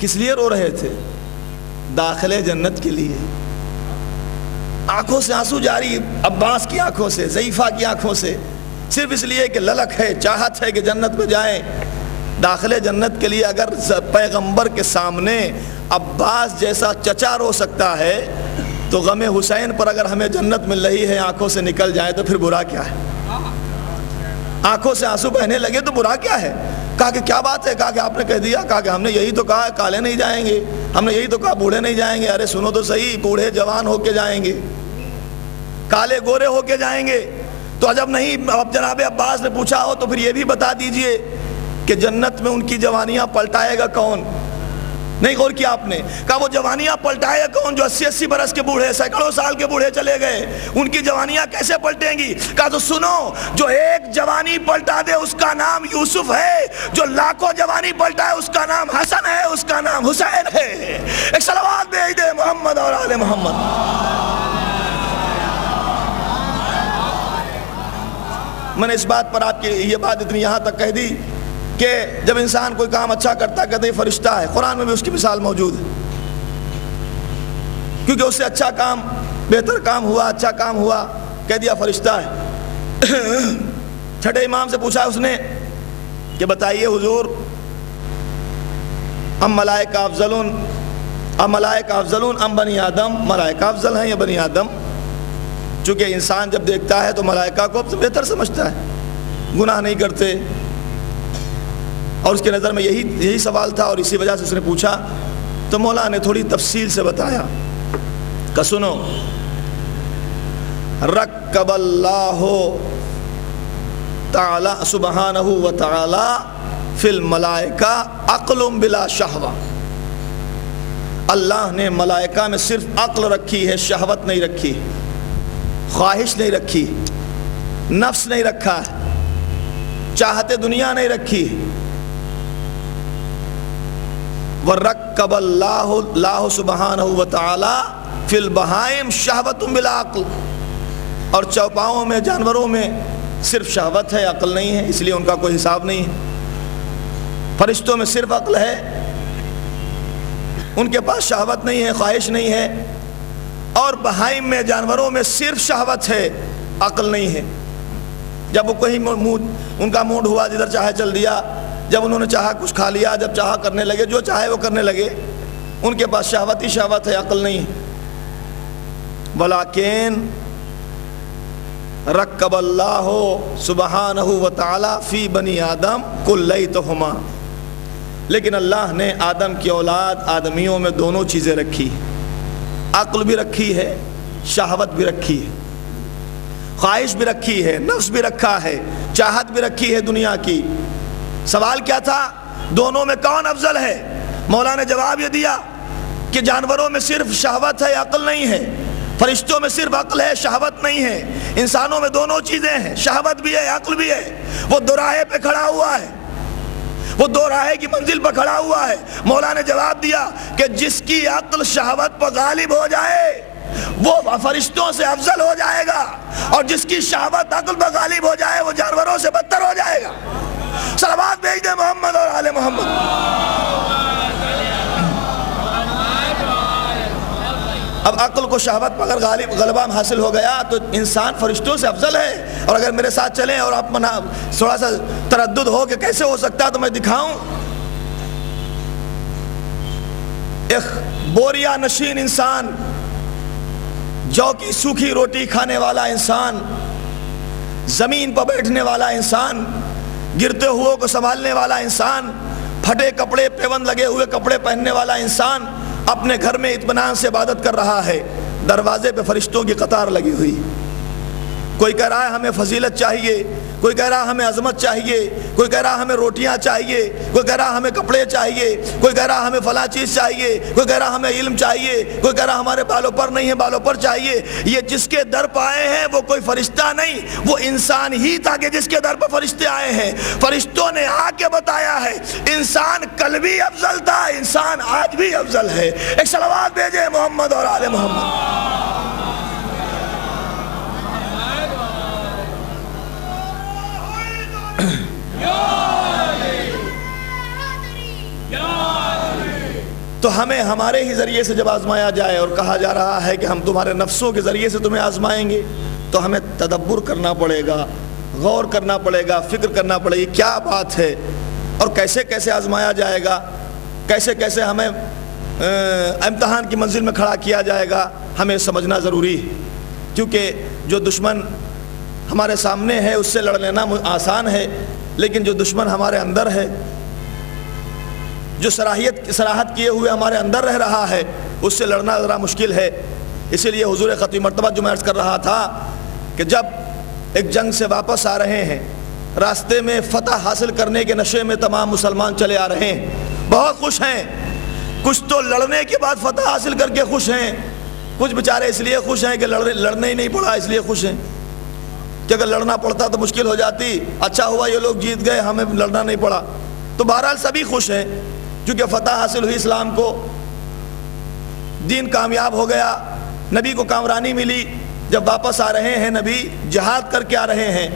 کس لیے رو رہے تھے؟ داخلے جنت کے لیے۔ آنکھوں سے آنسو جاری، عباس کی آنکھوں سے، ضعیفہ کی آنکھوں سے، صرف اس لیے کہ للک ہے، چاہت ہے کہ جنت میں جائیں۔ داخلے جنت کے لیے اگر پیغمبر کے سامنے عباس جیسا چچا رو سکتا ہے تو غم حسین پر اگر ہمیں جنت مل رہی ہے آنکھوں سے نکل جائے تو پھر برا کیا ہے؟ آنکھوں سے آنسو بہنے لگے تو برا کیا ہے؟ کہا کہ کیا بات ہے؟ کہا کہ آپ نے کہہ دیا، کہا کہ ہم نے یہی تو کہا کالے نہیں جائیں گے، ہم نے یہی تو کہا بوڑھے نہیں جائیں گے۔ ارے سنو تو صحیح، بوڑھے جوان ہو کے جائیں گے، کالے گورے ہو کے جائیں گے تو عجب نہیں۔ اب جناب عباس نے پوچھا ہو تو پھر یہ بھی بتا دیجئے کہ جنت میں ان کی جوانیاں پلٹائے گا کون؟ نہیں غور کیا آپ نے؟ کہا وہ جوانیاں پلٹائے گا کون جو 80 برس کے بوڑھے، سینکڑوں سال کے بوڑھے چلے گئے، ان کی جوانیاں کیسے پلٹیں گی؟ کہا تو سنو، جو ایک جوانی پلٹا دے اس کا نام یوسف ہے، جو لاکھوں جوانی پلٹائے اس کا نام حسن ہے، اس کا نام حسین ہے۔ ایک صلوات بھیج دے محمد اور آل محمد۔ میں نے اس بات پر آپ کی یہ بات اتنی یہاں تک کہہ دی کہ جب انسان کوئی کام اچھا کرتا ہے کہتے ہیں فرشتہ ہے، قرآن میں بھی اس کی مثال موجود ہے، کیونکہ اس سے اچھا کام، بہتر کام ہوا، اچھا کام ہوا، کہہ دیا فرشتہ ہے۔ چھٹے امام سے پوچھا اس نے کہ بتائیے حضور، ام ملائکہ افضلون ام ملائکہ افضلون ام بنی آدم، ملائکہ افضل ہیں یا بنی آدم؟ چونکہ انسان جب دیکھتا ہے تو ملائکہ کو بہتر سمجھتا ہے، گناہ نہیں کرتے، اور اس کے نظر میں یہی سوال تھا اور اسی وجہ سے اس نے پوچھا۔ تو مولا نے تھوڑی تفصیل سے بتایا کہ سنو، رکب اللہ تعالی سبحانہ و تعالی فی الملائکہ عقل بلا شہوہ، اللہ نے ملائکہ میں صرف عقل رکھی ہے، شہوت نہیں رکھی، خواہش نہیں رکھی، نفس نہیں رکھا ہے، چاہتے دنیا نہیں رکھی۔ وَرَكَّبَ اللہ سبحانہ وتعالی فی البہائم شہوت بلا عقل، اور چوپاؤں میں، جانوروں میں صرف شہوت ہے، عقل نہیں ہے، اس لیے ان کا کوئی حساب نہیں ہے۔ فرشتوں میں صرف عقل ہے، ان کے پاس شہوت نہیں ہے، خواہش نہیں ہے، اور بہائم میں، جانوروں میں صرف شہوت ہے، عقل نہیں ہے۔ جب وہ کہیں ان کا موڈ ہوا جدھر چاہے چل دیا، جب انہوں نے چاہا کچھ کھا لیا، جب چاہا کرنے لگے، جو چاہے وہ کرنے لگے، ان کے پاس شہوت ہی شہوت ہے، عقل نہیں ہے۔ ولیکن رکب اللہ سبحانہ وتعالی فی بنی آدم کلیتہما، لیکن اللہ نے آدم کی اولاد، آدمیوں میں دونوں چیزیں رکھی، عقل بھی رکھی ہے، شہوت بھی رکھی ہے، خواہش بھی رکھی ہے، نفس بھی رکھا ہے، چاہت بھی رکھی ہے دنیا کی۔ سوال کیا تھا؟ دونوں میں کون افضل ہے؟ مولا نے جواب یہ دیا کہ جانوروں میں صرف شہوت ہے، عقل نہیں ہے، فرشتوں میں صرف عقل ہے، شہوت نہیں ہے، انسانوں میں دونوں چیزیں ہیں، شہوت بھی ہے، عقل بھی ہے۔ وہ دو راہے پہ کھڑا ہوا ہے، وہ دو راہے کی منزل پر کھڑا ہوا ہے۔ مولا نے جواب دیا کہ جس کی عقل شہوت پر غالب ہو جائے وہ فرشتوں سے افضل ہو جائے گا، اور جس کی شہوت عقل پر غالب ہو جائے وہ جانوروں سے بدتر ہو جائے گا۔ صلوات بھیج دے محمد اور آل محمد۔ اب عقل کو شہوت پر اگر غلبہ حاصل ہو گیا تو انسان فرشتوں سے افضل ہے۔ اور اگر میرے ساتھ چلیں اور آپ تھوڑا سا تردد ہو کہ کیسے ہو سکتا ہے تو میں دکھاؤں۔ ایک بوریا نشین انسان، جو کی سوکھی روٹی کھانے والا انسان، زمین پر بیٹھنے والا انسان، گرتے ہوئے کو سنبھالنے والا انسان، پھٹے کپڑے، پیوند لگے ہوئے کپڑے پہننے والا انسان اپنے گھر میں اطمینان سے عبادت کر رہا ہے، دروازے پہ فرشتوں کی قطار لگی ہوئی۔ کوئی کہہ رہا ہے ہمیں فضیلت چاہیے، کوئی کہہ رہا ہمیں عظمت چاہیے، کوئی کہہ رہا ہمیں روٹیاں چاہیے، کوئی کہہ رہا ہمیں کپڑے چاہیے، کوئی کہہ رہا ہمیں فلاں چیز چاہیے، کوئی کہہ رہا ہمیں علم چاہیے، کوئی کہہ رہا ہمارے بالوں پر نہیں ہے بالوں پر چاہیے۔ یہ جس کے در پہ آئے ہیں وہ کوئی فرشتہ نہیں، وہ انسان ہی تھا کہ جس کے در پر فرشتے آئے ہیں۔ فرشتوں نے آ کے بتایا ہے انسان کل بھی افضل تھا، انسان آج بھی افضل ہے۔ ایک صلوات بھیجے محمد اور آل محمد۔ تو ہمیں ہمارے ہی ذریعے سے جب آزمایا جائے اور کہا جا رہا ہے کہ ہم تمہارے نفسوں کے ذریعے سے تمہیں آزمائیں گے، تو ہمیں تدبر کرنا پڑے گا، غور کرنا پڑے گا، فکر کرنا پڑے گی کیا بات ہے اور کیسے کیسے آزمایا جائے گا، کیسے کیسے ہمیں امتحان کی منزل میں کھڑا کیا جائے گا، ہمیں سمجھنا ضروری ہے۔ کیونکہ جو دشمن ہمارے سامنے ہے اس سے لڑ لینا آسان ہے، لیکن جو دشمن ہمارے اندر ہے، جو صراحت کیے ہوئے ہمارے اندر رہ رہا ہے، اس سے لڑنا ذرا مشکل ہے۔ اسی لیے حضور خطیب مرتبہ جو میں عرض کر رہا تھا کہ جب ایک جنگ سے واپس آ رہے ہیں، راستے میں فتح حاصل کرنے کے نشے میں تمام مسلمان چلے آ رہے ہیں، بہت خوش ہیں، کچھ تو لڑنے کے بعد فتح حاصل کر کے خوش ہیں، کچھ بیچارے اس لیے خوش ہیں کہ لڑنے ہی نہیں پڑا اس لیے خوش ہیں کہ اگر لڑنا پڑتا تو مشکل ہو جاتی، اچھا ہوا یہ لوگ جیت گئے ہمیں لڑنا نہیں پڑا۔ تو بہرحال سبھی خوش ہیں کیونکہ فتح حاصل ہوئی، اسلام کو دین کامیاب ہو گیا، نبی کو کامرانی ملی۔ جب واپس آ رہے ہیں نبی جہاد کر کے آ رہے ہیں،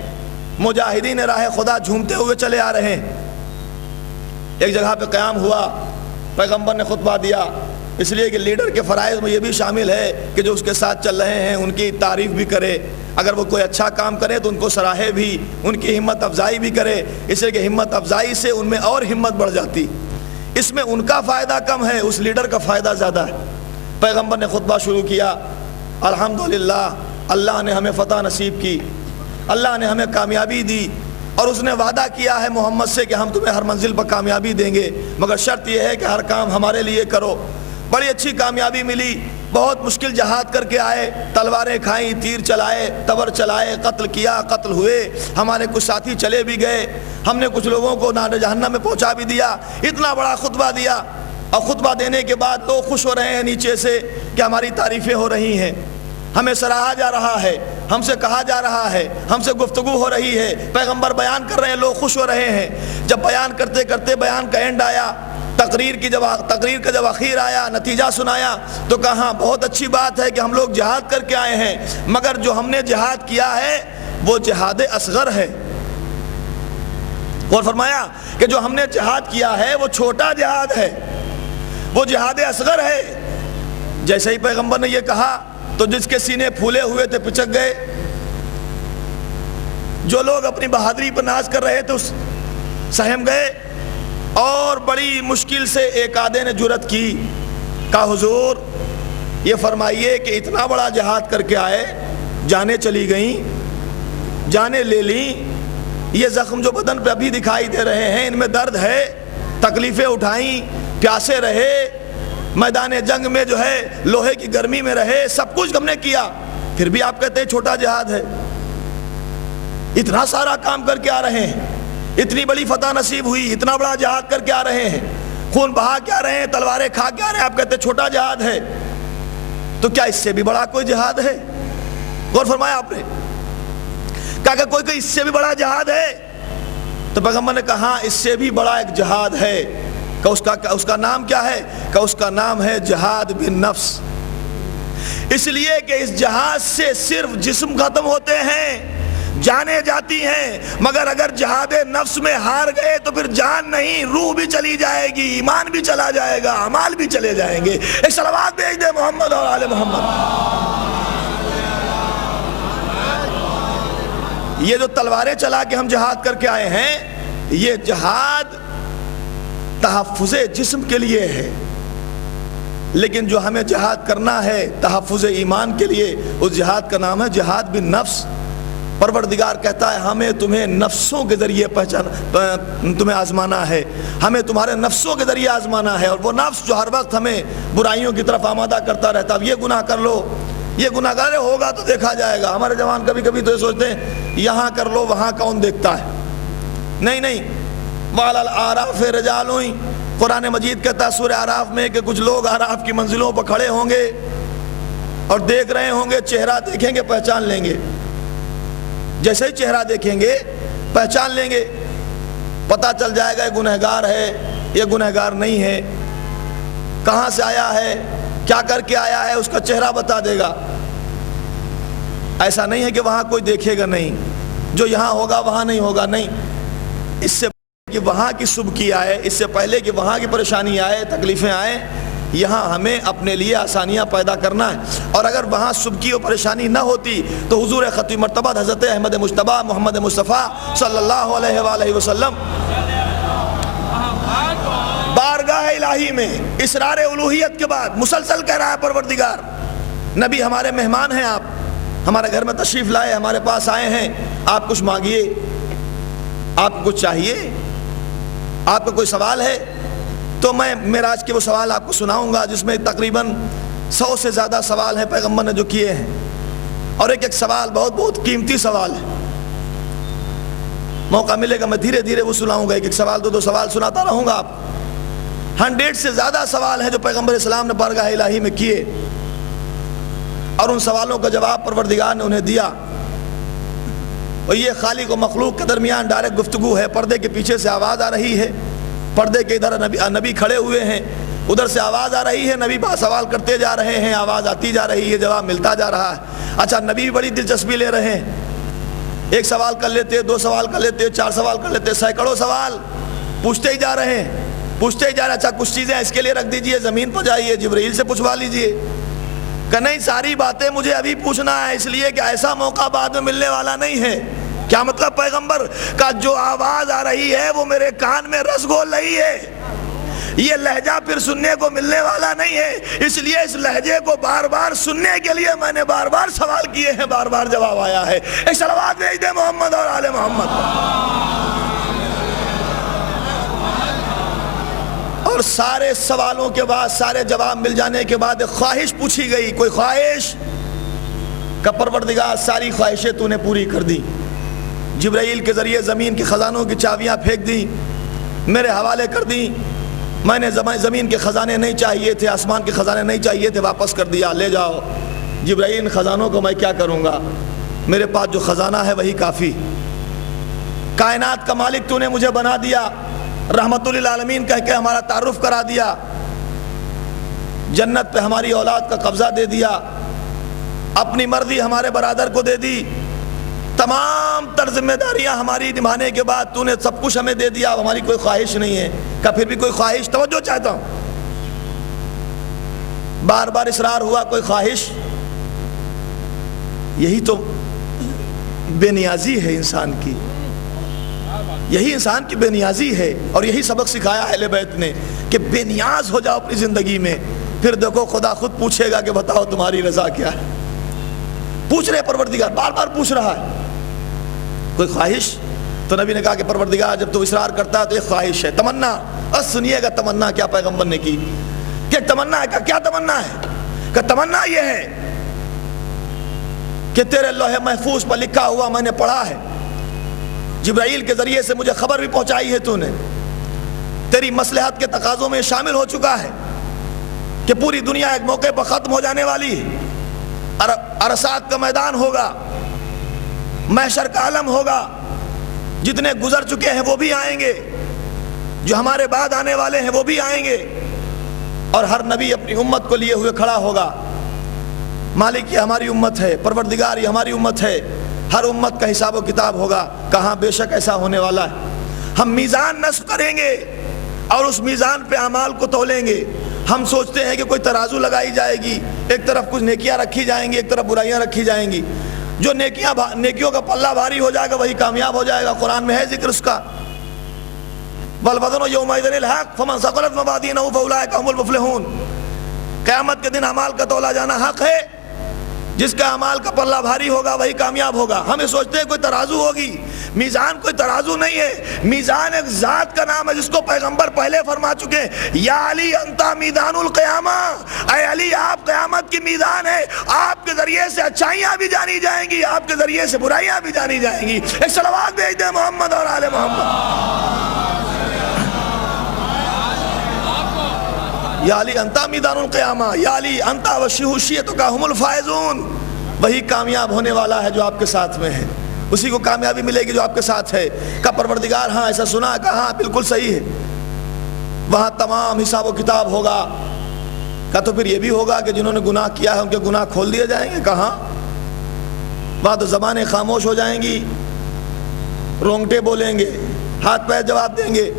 مجاہدین راہ خدا جھومتے ہوئے چلے آ رہے ہیں۔ ایک جگہ پہ قیام ہوا، پیغمبر نے خطبہ دیا، اس لیے کہ لیڈر کے فرائض میں یہ بھی شامل ہے کہ جو اس کے ساتھ چل رہے ہیں ان کی تعریف بھی کرے، اگر وہ کوئی اچھا کام کرے تو ان کو سراہے بھی، ان کی ہمت افزائی بھی کرے، اس لیے کہ ہمت افزائی سے ان میں اور ہمت بڑھ جاتی۔ اس میں ان کا فائدہ کم ہے، اس لیڈر کا فائدہ زیادہ ہے۔ پیغمبر نے خطبہ شروع کیا، الحمدللہ اللہ نے ہمیں فتح نصیب کی، اللہ نے ہمیں کامیابی دی، اور اس نے وعدہ کیا ہے محمد سے کہ ہم تمہیں ہر منزل پر کامیابی دیں گے، مگر شرط یہ ہے کہ ہر کام ہمارے لیے کرو۔ بڑی اچھی کامیابی ملی، بہت مشکل جہاد کر کے آئے، تلواریں کھائیں، تیر چلائے، تبر چلائے، قتل کیا، قتل ہوئے، ہمارے کچھ ساتھی چلے بھی گئے، ہم نے کچھ لوگوں کو نار جہنم میں پہنچا بھی دیا۔ اتنا بڑا خطبہ دیا، اور خطبہ دینے کے بعد لوگ خوش ہو رہے ہیں نیچے سے کہ ہماری تعریفیں ہو رہی ہیں، ہمیں سراہا جا رہا ہے، ہم سے کہا جا رہا ہے، ہم سے گفتگو ہو رہی ہے، پیغمبر بیان کر رہے ہیں، لوگ خوش ہو رہے ہیں۔ جب بیان کرتے کرتے بیان کا اینڈ آیا، تقریر کا جب اخیر آیا، نتیجہ سنایا، تو کہا بہت اچھی بات ہے کہ ہم لوگ جہاد کر کے آئے ہیں، مگر جو ہم نے جہاد کیا ہے وہ جہاد اصغر ہے۔ اور فرمایا کہ جو ہم نے جہاد کیا ہے وہ چھوٹا جہاد ہے، وہ جہاد اصغر ہے۔ جیسے ہی پیغمبر نے یہ کہا تو جس کے سینے پھولے ہوئے تھے پچک گئے، جو لوگ اپنی بہادری پر ناز کر رہے تھے سہم گئے، اور بڑی مشکل سے ایک آدھے نے جرأت کی، کہا حضور یہ فرمائیے کہ اتنا بڑا جہاد کر کے آئے، جانیں چلی گئیں، جانیں لے لیں، یہ زخم جو بدن پہ ابھی دکھائی دے رہے ہیں ان میں درد ہے، تکلیفیں اٹھائیں، پیاسے رہے، میدان جنگ میں جو ہے لوہے کی گرمی میں رہے، سب کچھ ہم نے کیا، پھر بھی آپ کہتے ہیں چھوٹا جہاد ہے۔ اتنا سارا کام کر کے آ رہے ہیں، اتنی بڑی فتح نصیب ہوئی، اتنا بڑا جہاد کر کے آ رہے ہیں، خون بہا کے آ رہے ہیں، تلواریں کھا کے آ رہے ہیں، آپ کہتے ہیں چھوٹا جہاد ہے، تو کیا اس سے بھی بڑا کوئی جہاد ہے؟ غور فرمایا آپ نے، کہا کہ کوئی اس سے بھی بڑا جہاد ہے؟ تو پیغمبر نے کہا اس سے بھی بڑا ایک جہاد ہے، کہ اس کا نام کیا ہے؟ کہ اس کا نام ہے جہاد بالنفس۔ اس لیے کہ اس جہاد سے صرف جسم ختم ہوتے ہیں، جانیں جاتی ہیں، مگر اگر جہاد نفس میں ہار گئے تو پھر جان نہیں، روح بھی چلی جائے گی، ایمان بھی چلا جائے گا، اعمال بھی چلے جائیں گے۔ ایک صلوات بھیج دے محمد اور آل محمد۔ یہ جو تلواریں چلا کے ہم جہاد کر کے آئے ہیں، یہ جہاد تحفظ جسم کے لیے ہے، لیکن جو ہمیں جہاد کرنا ہے تحفظ ایمان کے لیے، اس جہاد کا نام ہے جہاد بالنفس۔ پروردگار کہتا ہے ہمیں تمہیں نفسوں کے ذریعے تمہیں آزمانا ہے، ہمیں تمہارے نفسوں کے ذریعے آزمانا ہے، اور وہ نفس جو ہر وقت ہمیں برائیوں کی طرف آمادہ کرتا رہتا، اب یہ گناہ کر لو، یہ گناہگار ہوگا تو دیکھا جائے گا. ہمارے جوان کبھی کبھی تو یہ سوچتے ہیں یہاں کر لو وہاں کون دیکھتا ہے. نہیں وَعَلَى الْأَعْرَافِ رِجَالٌ. قرآن مجید کہتا ہے سورہ اعراف میں کہ کچھ لوگ اعراف کی منزلوں پر کھڑے ہوں گے اور دیکھ رہے ہوں گے, چہرہ دیکھیں گے پہچان لیں گے. جیسے ہی چہرہ دیکھیں گے پہچان لیں گے, پتہ چل جائے گا یہ گنہگار ہے یہ گنہگار نہیں ہے, کہاں سے آیا ہے کیا کر کے آیا ہے, اس کا چہرہ بتا دے گا. ایسا نہیں ہے کہ وہاں کوئی دیکھے گا, نہیں, جو یہاں ہوگا وہاں نہیں ہوگا, نہیں. اس سے کہ وہاں کی سبکی آئے, اس سے پہلے کہ وہاں کی پریشانی آئے, تکلیفیں آئیں, یہاں ہمیں اپنے لیے آسانیاں پیدا کرنا ہے. اور اگر وہاں سبکی اور پریشانی نہ ہوتی تو حضور ختم مرتبہ حضرت احمد مجتبیٰ محمد مصطفیٰ صلی اللہ علیہ وآلہ وسلم بارگاہ الہی میں اسرار الوہیت کے بعد مسلسل کہہ رہا ہے پروردگار نبی ہمارے مہمان ہیں, آپ ہمارے گھر میں تشریف لائے, ہمارے پاس آئے ہیں, آپ کچھ مانگیے, آپ کو کچھ چاہیے, آپ کا کوئی سوال ہے تو میں معراج کے وہ سوال آپ کو سناؤں گا جس میں تقریباً 100 سے زیادہ سوال ہیں پیغمبر نے جو کیے ہیں, اور ایک ایک سوال بہت قیمتی سوال ہے. موقع ملے گا میں دھیرے دھیرے وہ سناؤں گا, ایک ایک سوال دو سوال سناتا رہوں گا آپ. 100 سے زیادہ سوال ہیں جو پیغمبر اسلام نے بارگاہ الہی میں کیے, اور ان سوالوں کا جواب پروردگار نے انہیں دیا. اور یہ خالق و مخلوق کے درمیان ڈائریکٹ گفتگو ہے. پردے کے پیچھے سے آواز آ رہی ہے, پردے کے ادھر نبی کھڑے ہوئے ہیں, ادھر سے آواز آ رہی ہے, نبی سوال کرتے جا رہے ہیں, آواز آتی جا رہی ہے, جواب ملتا جا رہا ہے. اچھا, نبی بڑی دلچسپی لے رہے ہیں, ایک سوال کر لیتے, 2 سوال کر لیتے, 4 سوال کر لیتے, سینکڑوں سوال پوچھتے ہی جا رہے ہیں, پوچھتے ہی جا رہے ہیں. اچھا کچھ چیزیں اس کے لیے رکھ دیجئے, زمین پر جائیے جبرائیل سے پوچھوا لیجئے. کہ نہیں, ساری باتیں مجھے ابھی پوچھنا ہے, اس لیے کہ ایسا موقع بعد میں ملنے والا نہیں ہے. کیا مطلب؟ پیغمبر کا جو آواز آ رہی ہے وہ میرے کان میں رس گھول رہی ہے, یہ لہجہ پھر سننے کو ملنے والا نہیں ہے, اس لیے اس لہجے کو بار بار سننے کے لیے میں نے بار بار سوال کیے ہیں, بار بار جواب آیا ہے. ایک صلوات بھیج دے محمد اور آل محمد. اور سارے سوالوں کے بعد, سارے جواب مل جانے کے بعد ایک خواہش پوچھی گئی. کوئی خواہش؟ کہ پروردگار ساری خواہشیں تو نے پوری کر دی. جبرائیل کے ذریعے زمین کے خزانوں کی چابیاں پھینک دی, میرے حوالے کر دی. میں نے زمین کے خزانے نہیں چاہیے تھے, آسمان کے خزانے نہیں چاہیے تھے, واپس کر دیا, لے جاؤ. جبرائیل خزانوں کو میں کیا کروں گا, میرے پاس جو خزانہ ہے وہی کافی. کائنات کا مالک تو نے مجھے بنا دیا, رحمت للعالمین کہہ کے ہمارا تعارف کرا دیا, جنت پہ ہماری اولاد کا قبضہ دے دیا, اپنی مرضی ہمارے برادر کو دے دی, تمام تر ذمہ داریاں ہماری نبھانے کے بعد تو نے سب کچھ ہمیں دے دیا, ہماری کوئی خواہش نہیں ہے. کہ پھر بھی کوئی خواہش؟ توجہ چاہتا ہوں, بار بار اصرار ہوا کوئی خواہش. یہی تو بے نیازی ہے انسان کی, یہی انسان کی بے نیازی ہے, اور یہی سبق سکھایا اہل بیت نے کہ بے نیاز ہو جاؤ اپنی زندگی میں, پھر دیکھو خدا خود پوچھے گا کہ بتاؤ تمہاری رضا کیا ہے. پوچھ رہے پروردگار, بار بار پوچھ رہا ہے کوئی خواہش. تو نبی نے کہا کہ پروردگار جب تو اصرار کرتا ہے تو ایک خواہش ہے, تمنا. اور سنیے گا تمنا کیا پیغمبر نے کی, کہ تمنا ہے. کیا تمنا ہے؟ کہ تمنا یہ ہے کہ تیرے لوح محفوظ پر لکھا ہوا میں نے پڑھا ہے, جبرائیل کے ذریعے سے مجھے خبر بھی پہنچائی ہے تو نے, تیری مصلحت کے تقاضوں میں شامل ہو چکا ہے کہ پوری دنیا ایک موقع پر ختم ہو جانے والی ہے. عرصات کا میدان ہوگا, محشر کا عالم ہوگا, جتنے گزر چکے ہیں وہ بھی آئیں گے, جو ہمارے بعد آنے والے ہیں وہ بھی آئیں گے, اور ہر نبی اپنی امت کو لیے ہوئے کھڑا ہوگا. مالک یہ ہماری امت ہے, پروردگار یہ ہماری امت ہے, ہر امت کا حساب و کتاب ہوگا. کہاں, بے شک ایسا ہونے والا ہے. ہم میزان نصب کریں گے اور اس میزان پہ اعمال کو تولیں گے. ہم سوچتے ہیں کہ کوئی ترازو لگائی جائے گی, ایک طرف کچھ نیکیاں رکھی جائیں گی, ایک طرف برائیاں رکھی جائیں گی. جو نیکیوں کا پلہ بھاری ہو جائے گا وہی کامیاب ہو جائے گا. قرآن میں ہے ذکر اس کا, وَالْوَزْنُ يَوْمَئِذٍ الْحَقُّ فَمَنْ ثَقُلَتْ مَوَازِينُهُ فَأُولَٰئِكَ هُمُ الْمُفْلِحُونَ. قیامت کے دن اعمال کا تولا جانا حق ہے, جس کا اعمال کا پلہ بھاری ہوگا وہی کامیاب ہوگا. ہم یہ سوچتے ہیں کوئی ترازو ہوگی. میزان کوئی ترازو نہیں ہے. میزان ایک ذات کا نام ہے جس کو پیغمبر پہلے فرما چکے ہیں, یا علی انتا میدان القیامہ, اے علی آپ قیامت کی میدان ہے. آپ کے ذریعے سے اچھائیاں بھی جانی جائیں گی, آپ کے ذریعے سے برائیاں بھی جانی جائیں گی. ایک صلوات بھیج دیں محمد اور آل محمد. یا علی انتا میدان القیامہ, یا علی انتا وشیعتک هم الفائزون. وہی کامیاب ہونے والا ہے جو آپ کے ساتھ میں ہے, اسی کو کامیابی ملے گی جو آپ کے ساتھ ہے. کا پروردگار ہاں ایسا سنا, کہا بالکل صحیح ہے, وہاں تمام حساب و کتاب ہوگا. کا تو پھر یہ بھی ہوگا کہ جنہوں نے گناہ کیا ہے ان کے گناہ کھول دیے جائیں گے. کہاں, وہاں تو زبانیں خاموش ہو جائیں گی, رونگٹے بولیں گے, ہاتھ پیر جواب دیں گے,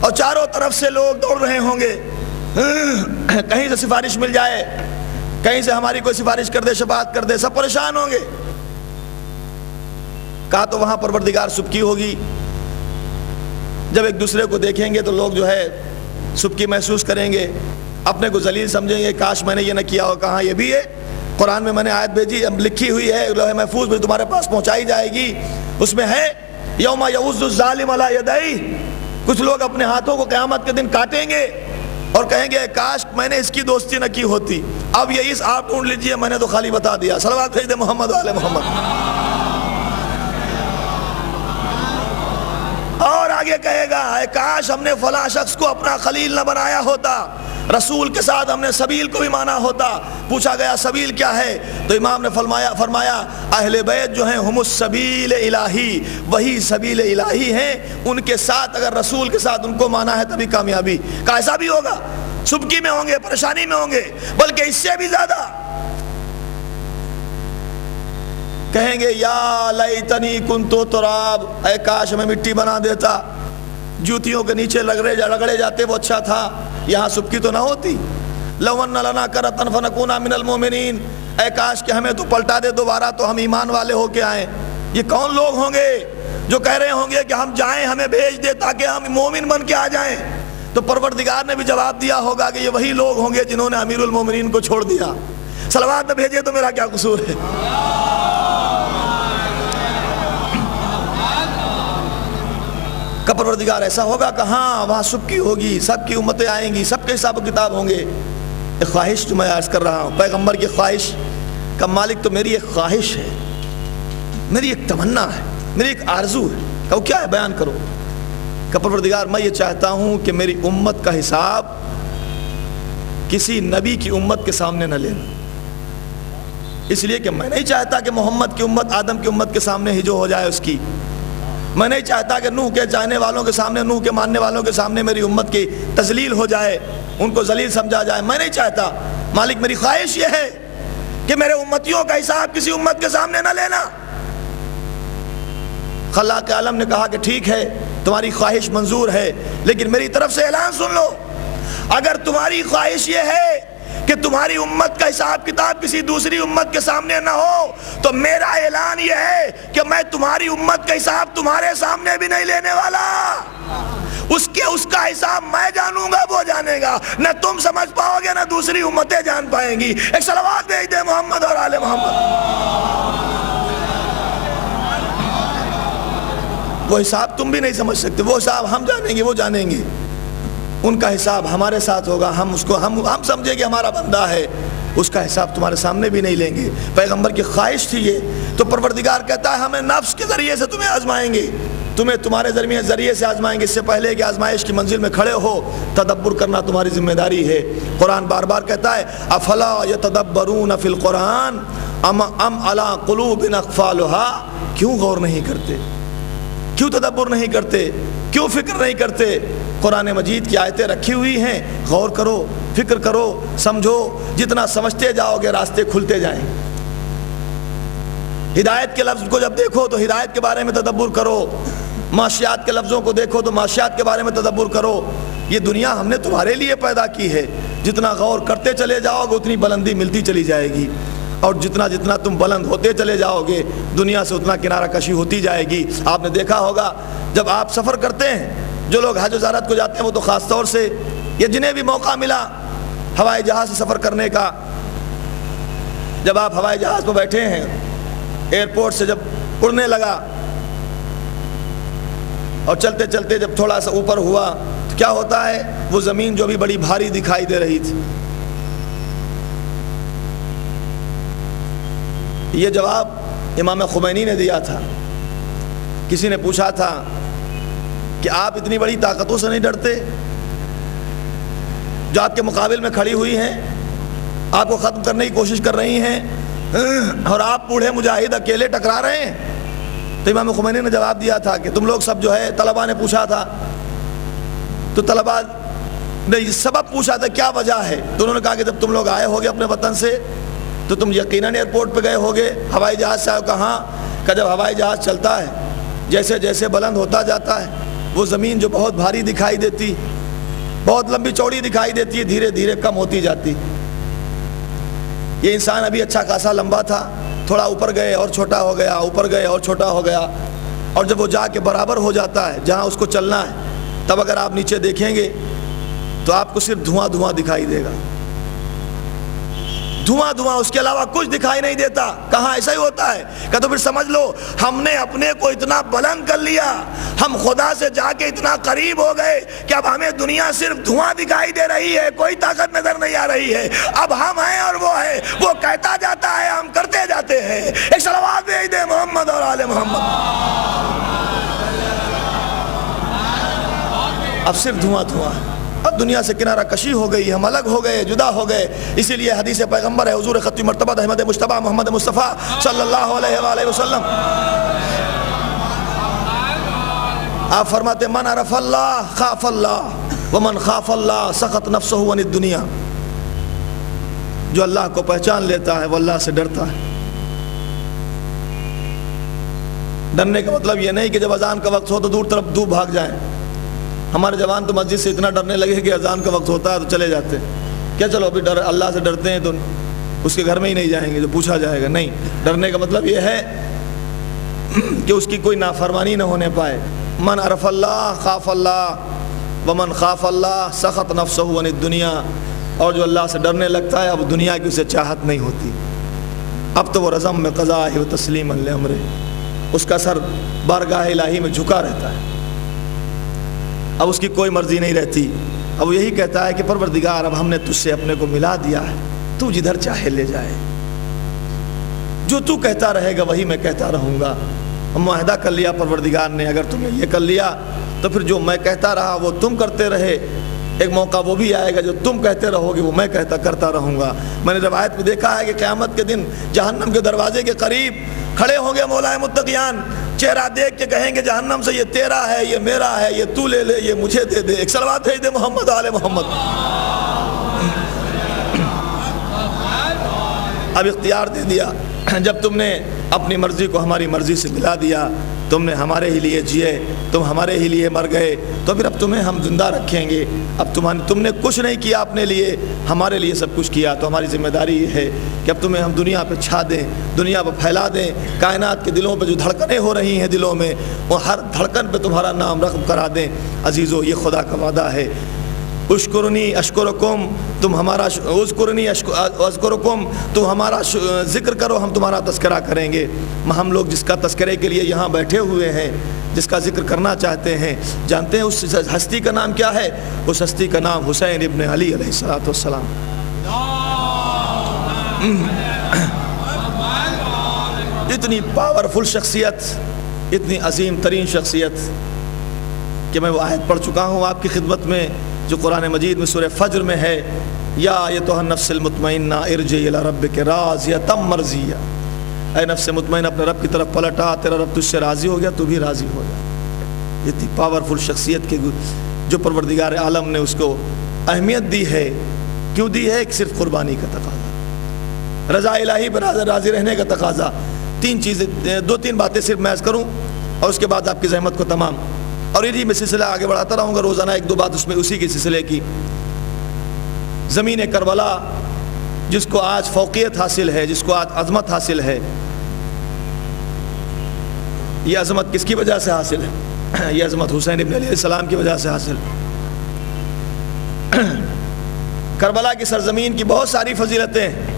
اور چاروں طرف سے لوگ دوڑ رہے ہوں گے, کہیں سے سفارش مل جائے, کہیں سے ہماری کوئی سفارش کر دے, شفاعت کر دے, سب پریشان ہوں گے. کہا تو وہاں پروردگار سبکی ہوگی. جب ایک دوسرے کو دیکھیں گے تو لوگ جو ہے سبکی محسوس کریں گے, اپنے کو ذلیل سمجھیں گے, کاش میں نے یہ نہ کیا ہو. کہاں یہ بھی ہے قرآن میں, میں نے آیت بھیجی, لکھی ہوئی ہے لوح محفوظ میں, تمہارے پاس پہنچائی جائے گی. اس میں ہے یوم یعض الظالم علی یدیہ, کچھ لوگ اپنے ہاتھوں کو قیامت کے دن کاٹیں گے اور کہیں گے کاش میں نے اس کی دوستی نہ کی ہوتی. اب یہ اس آپ ڈھونڈ لیجئے, میں نے تو خالی بتا دیا. صلوات بھیج دے محمد علیہ محمد. اور آگے کہے گا اے کاش ہم نے فلاں شخص کو اپنا خلیل نہ بنایا ہوتا, رسول کے ساتھ ہم نے سبیل کو بھی مانا ہوتا. پوچھا گیا سبیل کیا ہے, تو امام نے فرمایا اہل بیت جو ہیں ہم السبیل الہی, وہی سبیل الہی ہیں. ان کے ساتھ اگر رسول کے ساتھ ان کو مانا ہے تبھی کامیابی. کا ایسا بھی ہوگا, سبکی میں ہوں گے, پریشانی میں ہوں گے, بلکہ اس سے بھی زیادہ کہیں گے یا لیتنی کنتو تراب, اے کاش میں مٹی بنا دیتا, جوتیوں کے نیچے رگڑے جاتے وہ اچھا تھا, یہاں سبکی تو نہ ہوتی. لو ان لنا کرتن فنکون من المؤمنین, اے کاش کہ ہمیں تو پلٹا دے دوبارہ تو ہم ایمان والے ہو کے آئیں. یہ کون لوگ ہوں گے جو کہہ رہے ہوں گے کہ ہم جائیں, ہمیں بھیج دے تاکہ ہم مومن بن کے آ جائیں. تو پروردگار نے بھی جواب دیا ہوگا کہ یہ وہی لوگ ہوں گے جنہوں نے امیر المومنین کو چھوڑ دیا. صلوات میں بھیجے تو میرا کیا قصور ہے. کا پروردگار ایسا ہوگا کہ ہاں وہاں سبکی ہوگی, سب کی امتیں آئیں گی, سب کے حساب و کتاب ہوں گے. ایک خواہش جو میں عرض کر رہا ہوں, پیغمبر کی خواہش کا مالک تو میری ایک خواہش ہے, میری ایک تمنا ہے, میری ایک آرزو ہے. کہ کیا ہے بیان کرو. کہ پروردگار میں یہ چاہتا ہوں کہ میری امت کا حساب کسی نبی کی امت کے سامنے نہ لینا, اس لیے کہ میں نہیں چاہتا کہ محمد کی امت آدم کی امت کے سامنے ہی جو ہو جائے اس کی. میں نہیں چاہتا کہ نوح کے چاہنے والوں کے سامنے, نوح کے ماننے والوں کے سامنے میری امت کی تذلیل ہو جائے, ان کو ذلیل سمجھا جائے. میں نہیں چاہتا. مالک میری خواہش یہ ہے کہ میرے امتیوں کا حساب کسی امت کے سامنے نہ لینا. خلاق عالم نے کہا کہ ٹھیک ہے تمہاری خواہش منظور ہے, لیکن میری طرف سے اعلان سن لو. اگر تمہاری خواہش یہ ہے کہ تمہاری امت کا حساب کتاب کسی دوسری امت کے سامنے نہ ہو, تو میرا اعلان یہ ہے کہ میں تمہاری امت کا حساب تمہارے سامنے بھی نہیں لینے والا. اس کا حساب میں جانوں گا, وہ جانے گا. نہ تم سمجھ پاؤ گے نہ دوسری امتیں جان پائیں گی. ایک صلوات بھیج دے محمد اور آل محمد. وہ حساب تم بھی نہیں سمجھ سکتے, وہ حساب ہم جانیں گے, وہ جانیں گے. ان کا حساب ہمارے ساتھ ہوگا, ہم اس کو ہم سمجھیں کہ ہمارا بندہ ہے, اس کا حساب تمہارے سامنے بھی نہیں لیں گے. پیغمبر کی خواہش تھی یہ. تو پروردگار کہتا ہے ہمیں نفس کے ذریعے سے تمہیں آزمائیں گے, تمہارے ذریعے سے آزمائیں گے. اس سے پہلے کہ آزمائش کی منزل میں کھڑے ہو تدبر کرنا تمہاری ذمہ داری ہے. قرآن بار بار کہتا ہے افلا یتدبرون فی القرآن ام علی قلوب اقفالها, کیوں غور نہیں کرتے, کیوں تدبر نہیں کرتے, کیوں فکر نہیں کرتے. قرآن مجید کی آیتیں رکھی ہوئی ہیں, غور کرو, فکر کرو, سمجھو. جتنا سمجھتے جاؤ گے راستے کھلتے جائیں. ہدایت کے لفظ کو جب دیکھو تو ہدایت کے بارے میں تدبر کرو, معاشیات کے لفظوں کو دیکھو تو معاشیات کے بارے میں تدبر کرو. یہ دنیا ہم نے تمہارے لیے پیدا کی ہے, جتنا غور کرتے چلے جاؤ گے اتنی بلندی ملتی چلی جائے گی, اور جتنا تم بلند ہوتے چلے جاؤ گے دنیا سے اتنا کنارہ کشی ہوتی جائے گی. آپ نے دیکھا ہوگا جب آپ سفر کرتے ہیں, جو لوگ حج و زیارت کو جاتے ہیں وہ تو خاص طور سے, یا جنہیں بھی موقع ملا ہوائی جہاز سے سفر کرنے کا, جب آپ ہوائی جہاز پہ بیٹھے ہیں، ایئرپورٹ سے جب اڑنے لگا اور چلتے چلتے جب تھوڑا سا اوپر ہوا تو کیا ہوتا ہے، وہ زمین جو بھی بڑی بھاری دکھائی دے رہی تھی. یہ جواب امام خمینی نے دیا تھا. کسی نے پوچھا تھا کہ آپ اتنی بڑی طاقتوں سے نہیں ڈرتے جو آپ کے مقابل میں کھڑی ہوئی ہیں، آپ کو ختم کرنے کی کوشش کر رہی ہیں، اور آپ بوڑھے مجاہد اکیلے ٹکرا رہے ہیں؟ تو امام خمینی نے جواب دیا تھا کہ تم لوگ سب جو ہے، طلباء نے پوچھا تھا تو طلباء نے سبب پوچھا تھا کیا وجہ ہے، تو انہوں نے کہا کہ جب تم لوگ آئے ہوگے اپنے وطن سے تو تم یقیناً ایئرپورٹ پہ گئے ہوگے، ہوائی جہاز سے آئے. کہاں کہ جب ہوائی جہاز چلتا ہے جیسے جیسے بلند ہوتا جاتا ہے وہ زمین جو بہت بھاری دکھائی دیتی، بہت لمبی چوڑی دکھائی دیتی ہے، دھیرے دھیرے کم ہوتی جاتی. یہ انسان ابھی اچھا خاصا لمبا تھا، تھوڑا اوپر گئے اور چھوٹا ہو گیا، اوپر گئے اور چھوٹا ہو گیا، اور جب وہ جا کے برابر ہو جاتا ہے جہاں اس کو چلنا ہے، تب اگر آپ نیچے دیکھیں گے تو آپ کو صرف دھواں دھواں دکھائی دے گا، دھواں دھواں، اس کے علاوہ کچھ دکھائی نہیں دیتا. کہاں ایسا ہی ہوتا ہے کہ تو پھر سمجھ لو ہم نے اپنے کو اتنا بلند کر لیا، ہم خدا سے جا کے اتنا قریب ہو گئے کہ اب ہمیں دنیا صرف دھواں دکھائی دے رہی ہے، کوئی طاقت نظر نہیں آ رہی ہے. اب ہم ہیں اور وہ ہے، وہ کہتا جاتا ہے، ہم کرتے جاتے ہیں. ایک صلوات بھیج دے محمد اور آل محمد. اب صرف دھواں دھواں ہے، اب دنیا سے کنارہ کشی ہو گئی، ہم الگ ہو گئے، جدا ہو گئے. اسی لیے حدیث پیغمبر ہے، حضور ختم مرتبہ احمد مجتبی محمد مصطفیٰ صلی اللہ علیہ وآلہ وسلم، آپ فرماتے من عرف اللہ خاف اللہ ومن خاف اللہ سخط نفسہ عن الدنیا. جو اللہ کو پہچان لیتا ہے وہ اللہ سے ڈرتا ہے. ڈرنے کا مطلب یہ نہیں کہ جب اذان کا وقت ہو تو دور بھاگ جائیں. ہمارے جوان تو مسجد سے اتنا ڈرنے لگے کہ اذان کا وقت ہوتا ہے تو چلے جاتے ہیں. کیا چلو ابھی ڈر اللہ سے ڈرتے ہیں تو اس کے گھر میں ہی نہیں جائیں گے جو پوچھا جائے گا. نہیں، ڈرنے کا مطلب یہ ہے کہ اس کی کوئی نافرمانی نہ ہونے پائے. من عرف اللہ خاف اللہ ومن خاف اللہ سخط نفسہ عن الدنیا. اور جو اللہ سے ڈرنے لگتا ہے اب دنیا کی اسے چاہت نہیں ہوتی، اب تو وہ رضم میں قضا ہے و تسلیم لامر، اس کا سر بارگاہ الہی میں جھکا رہتا ہے، اب اس کی کوئی مرضی نہیں رہتی. اب وہ یہی کہتا ہے کہ پروردگار اب ہم نے تجھ سے اپنے کو ملا دیا ہے، تو جدھر چاہے لے جائے، جو تو کہتا رہے گا وہی میں کہتا رہوں گا. معاہدہ کر لیا پروردگار نے، اگر تم نے یہ کر لیا تو پھر جو میں کہتا رہا وہ تم کرتے رہے. ایک موقع وہ بھی آئے گا جو تم کہتے رہو گے وہ میں کرتا رہوں گا. میں نے روایت میں دیکھا ہے کہ قیامت کے دن جہنم کے دروازے کے قریب کھڑے ہوں گے مولائے متقیان، چہرہ دیکھ کے کہیں گے جہنم سے یہ تیرا ہے، یہ میرا ہے، یہ تو لے لے، یہ مجھے دے دے. ایک صلوات بھیج دے محمد آل محمد. اب اختیار دے دیا، جب تم نے اپنی مرضی کو ہماری مرضی سے ملا دیا، تم نے ہمارے ہی لیے جیے، تم ہمارے ہی لیے مر گئے، تو پھر اب تمہیں ہم زندہ رکھیں گے. اب تم نے کچھ نہیں کیا اپنے لیے، ہمارے لیے سب کچھ کیا، تو ہماری ذمہ داری یہ ہے کہ اب تمہیں ہم دنیا پہ چھا دیں، دنیا پہ پھیلا دیں. کائنات کے دلوں پہ جو دھڑکنیں ہو رہی ہیں دلوں میں، وہ ہر دھڑکن پہ تمہارا نام رقم کرا دیں. عزیزو یہ خدا کا وعدہ ہے. اشکرنی اشکرکم، تم ہمارا اذکرنی اذکرکم، تم ہمارا ذکر کرو ہم تمہارا تذکرہ کریں گے. ہم لوگ جس کا تذکرے کے لیے یہاں بیٹھے ہوئے ہیں، جس کا ذکر کرنا چاہتے ہیں، جانتے ہیں اس ہستی کا نام کیا ہے؟ اس ہستی کا نام حسین ابن علی علیہ الصلوۃ والسلام. اتنی پاورفل شخصیت، اتنی عظیم ترین شخصیت کہ میں وہ آیت پڑھ چکا ہوں آپ کی خدمت میں جو قرآن مجید میں سورہ فجر میں ہے، یا ایتھا النفس المطمئنہ ارجعی الی ربک راضیۃ مرضیہ. اے نفس مطمئن اپنے رب کی طرف پلٹ آ، تیرا رب تجھ سے راضی ہو گیا، تو بھی راضی ہو جا. اتنی پاورفل شخصیت کے جو پروردگار عالم نے اس کو اہمیت دی ہے. کیوں دی ہے؟ کہ صرف قربانی کا تقاضا، رضا الہی پر راضی رہنے کا تقاضا. دو تین باتیں صرف میں عرض کروں اور اس کے بعد آپ کی زحمت کو تمام. اور یہ میں سلسلہ آگے بڑھاتا رہوں گا روزانہ ایک دو بات اس میں اسی کے سلسلے کی. زمین کربلا جس کو آج فوقیت حاصل ہے، جس کو آج عظمت حاصل ہے، یہ عظمت کس کی وجہ سے حاصل ہے؟ یہ عظمت حسین ابن علیہ السلام کی وجہ سے حاصل. کربلا کی سرزمین کی بہت ساری فضیلتیں ہیں.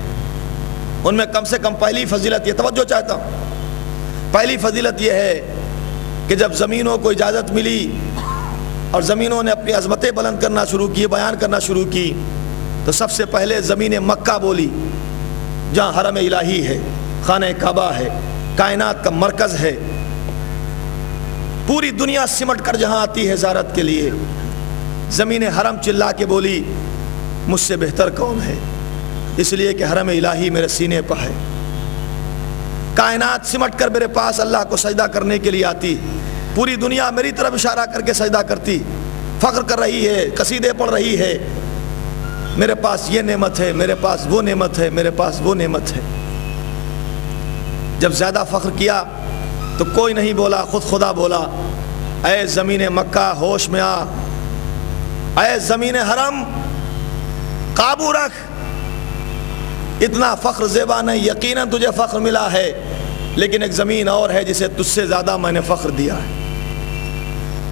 ان میں کم سے کم پہلی فضیلت یہ توجہ چاہتا ہوں، پہلی فضیلت یہ ہے کہ جب زمینوں کو اجازت ملی اور زمینوں نے اپنی عظمتیں بلند کرنا شروع کی، بیان کرنا شروع کی، تو سب سے پہلے زمین مکہ بولی، جہاں حرم الہی ہے، خانہ کعبہ ہے، کائنات کا مرکز ہے، پوری دنیا سمٹ کر جہاں آتی ہے زیارت کے لیے۔ زمین حرم چلا کے بولی مجھ سے بہتر کون ہے، اس لیے کہ حرم الہی میرے سینے پر ہے۔ کائنات سمٹ کر میرے پاس اللہ کو سجدہ کرنے کے لیے آتی، پوری دنیا میری طرف اشارہ کر کے سجدہ کرتی، فخر کر رہی ہے، قصیدے پڑھ رہی ہے، میرے پاس یہ نعمت ہے، میرے پاس وہ نعمت ہے، میرے پاس وہ نعمت ہے۔ جب زیادہ فخر کیا تو کوئی نہیں بولا، خود خدا بولا، اے زمین مکہ ہوش میں آ، اے زمین حرم قابو رکھ، اتنا فخر زیبا نہیں، یقیناً تجھے فخر ملا ہے، لیکن ایک زمین اور ہے جسے تجھ سے زیادہ میں نے فخر دیا ہے،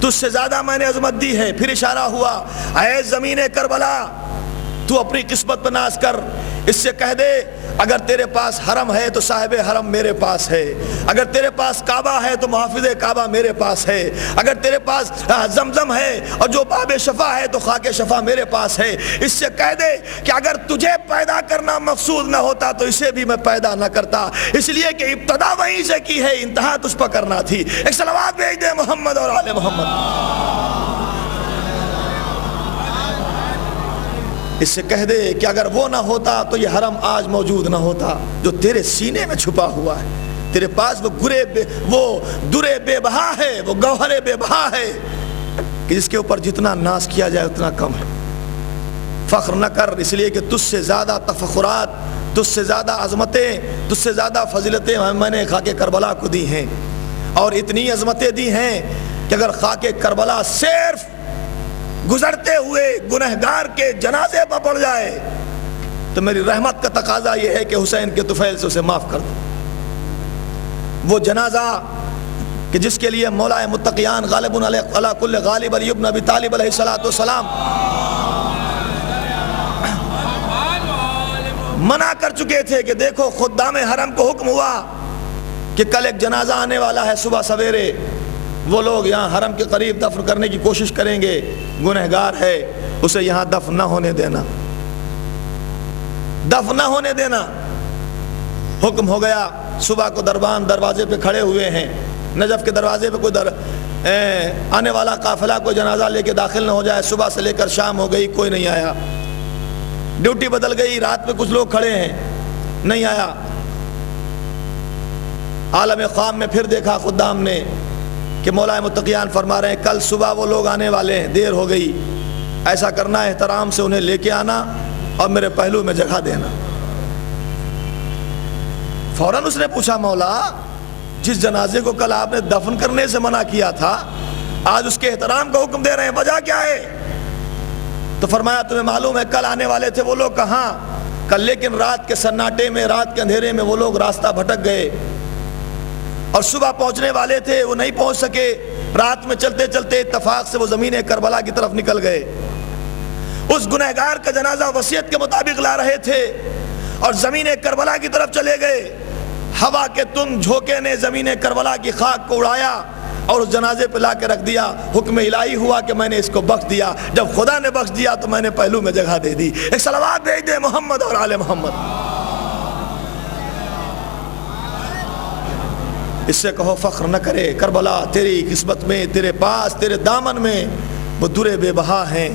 تجھ سے زیادہ میں نے عظمت دی ہے۔ پھر اشارہ ہوا، اے زمین کربلا تو اپنی قسمت پر ناز کر، اس سے کہہ دے اگر تیرے پاس حرم ہے تو صاحب حرم میرے پاس ہے، اگر تیرے پاس کعبہ ہے تو محافظ کعبہ میرے پاس ہے، اگر تیرے پاس زمزم ہے اور جو باب شفا ہے تو خاک شفا میرے پاس ہے۔ اس سے کہہ دے کہ اگر تجھے پیدا کرنا مقصود نہ ہوتا تو اسے بھی میں پیدا نہ کرتا، اس لیے کہ ابتدا وہیں سے کی ہے، انتہا تجھ پر کرنا تھی۔ ایک صلوات بھیج دے محمد اور آل محمد۔ اس سے کہہ دے کہ اگر وہ نہ ہوتا تو یہ حرم آج موجود نہ ہوتا جو تیرے سینے میں چھپا ہوا ہے، تیرے پاس وہ درے بے بہا ہے، وہ گوہر بے بہا ہے کہ جس کے اوپر جتنا ناز کیا جائے اتنا کم ہے۔ فخر نہ کر، اس لیے کہ تجھ سے زیادہ تفخرات، تجھ سے زیادہ عظمتیں، تجھ سے زیادہ فضیلتیں میں نے خاک کربلا کو دی ہیں، اور اتنی عظمتیں دی ہیں کہ اگر خاک کربلا صرف گزرتے ہوئے گنہگار کے جنازے پر پڑ جائے تو میری رحمت کا تقاضا یہ ہے کہ حسین کے طفیل سے اسے معاف کر دو۔ وہ جنازہ کہ جس کے لیے مولا متقیان غالب علی کل غالب علی ابن ابی طالب علیہ السلام منع کر چکے تھے کہ دیکھو خدام حرم کو حکم ہوا کہ کل ایک جنازہ آنے والا ہے، صبح سویرے وہ لوگ یہاں حرم کے قریب دفن کرنے کی کوشش کریں گے، گنہگار ہے، اسے یہاں دفن نہ ہونے دینا، دفن نہ ہونے دینا۔ حکم ہو گیا، صبح کو دربان دروازے پہ کھڑے ہوئے ہیں، نجف کے دروازے پہ کوئی آنے والا قافلہ کوئی جنازہ لے کے داخل نہ ہو جائے۔ صبح سے لے کر شام ہو گئی، کوئی نہیں آیا، ڈیوٹی بدل گئی، رات میں کچھ لوگ کھڑے ہیں، نہیں آیا۔ عالم خواب میں پھر دیکھا خدام نے کہ مولا متقیان فرما رہے ہیں کل صبح وہ لوگ آنے والے ہیں، دیر ہو گئی، ایسا کرنا ہے احترام سے انہیں لے کے آنا اور میرے پہلو میں جگہ دینا۔ فوراً اس نے پوچھا، مولا جس جنازے کو کل آپ نے دفن کرنے سے منع کیا تھا آج اس کے احترام کا حکم دے رہے ہیں، وجہ کیا ہے؟ تو فرمایا تمہیں معلوم ہے کل آنے والے تھے وہ لوگ کہاں کل، لیکن رات کے سناٹے میں، رات کے اندھیرے میں وہ لوگ راستہ بھٹک گئے اور صبح پہنچنے والے تھے، وہ نہیں پہنچ سکے، رات میں چلتے چلتے اتفاق سے وہ زمین کربلا کی طرف نکل گئے۔ اس گنہگار کا جنازہ وصیت کے مطابق لا رہے تھے اور زمین کربلا کی طرف چلے گئے، ہوا کے تند جھونکے نے زمین کربلا کی خاک کو اڑایا اور اس جنازے پہ لا کے رکھ دیا۔ حکم الہی ہوا کہ میں نے اس کو بخش دیا، جب خدا نے بخش دیا تو میں نے پہلو میں جگہ دے دی۔ ایک صلوات بھیج دے محمد اور آل محمد۔ اس سے کہو فخر نہ کرے، کربلا تیری قسمت میں، تیرے پاس، تیرے دامن میں وہ درے بے بہا ہیں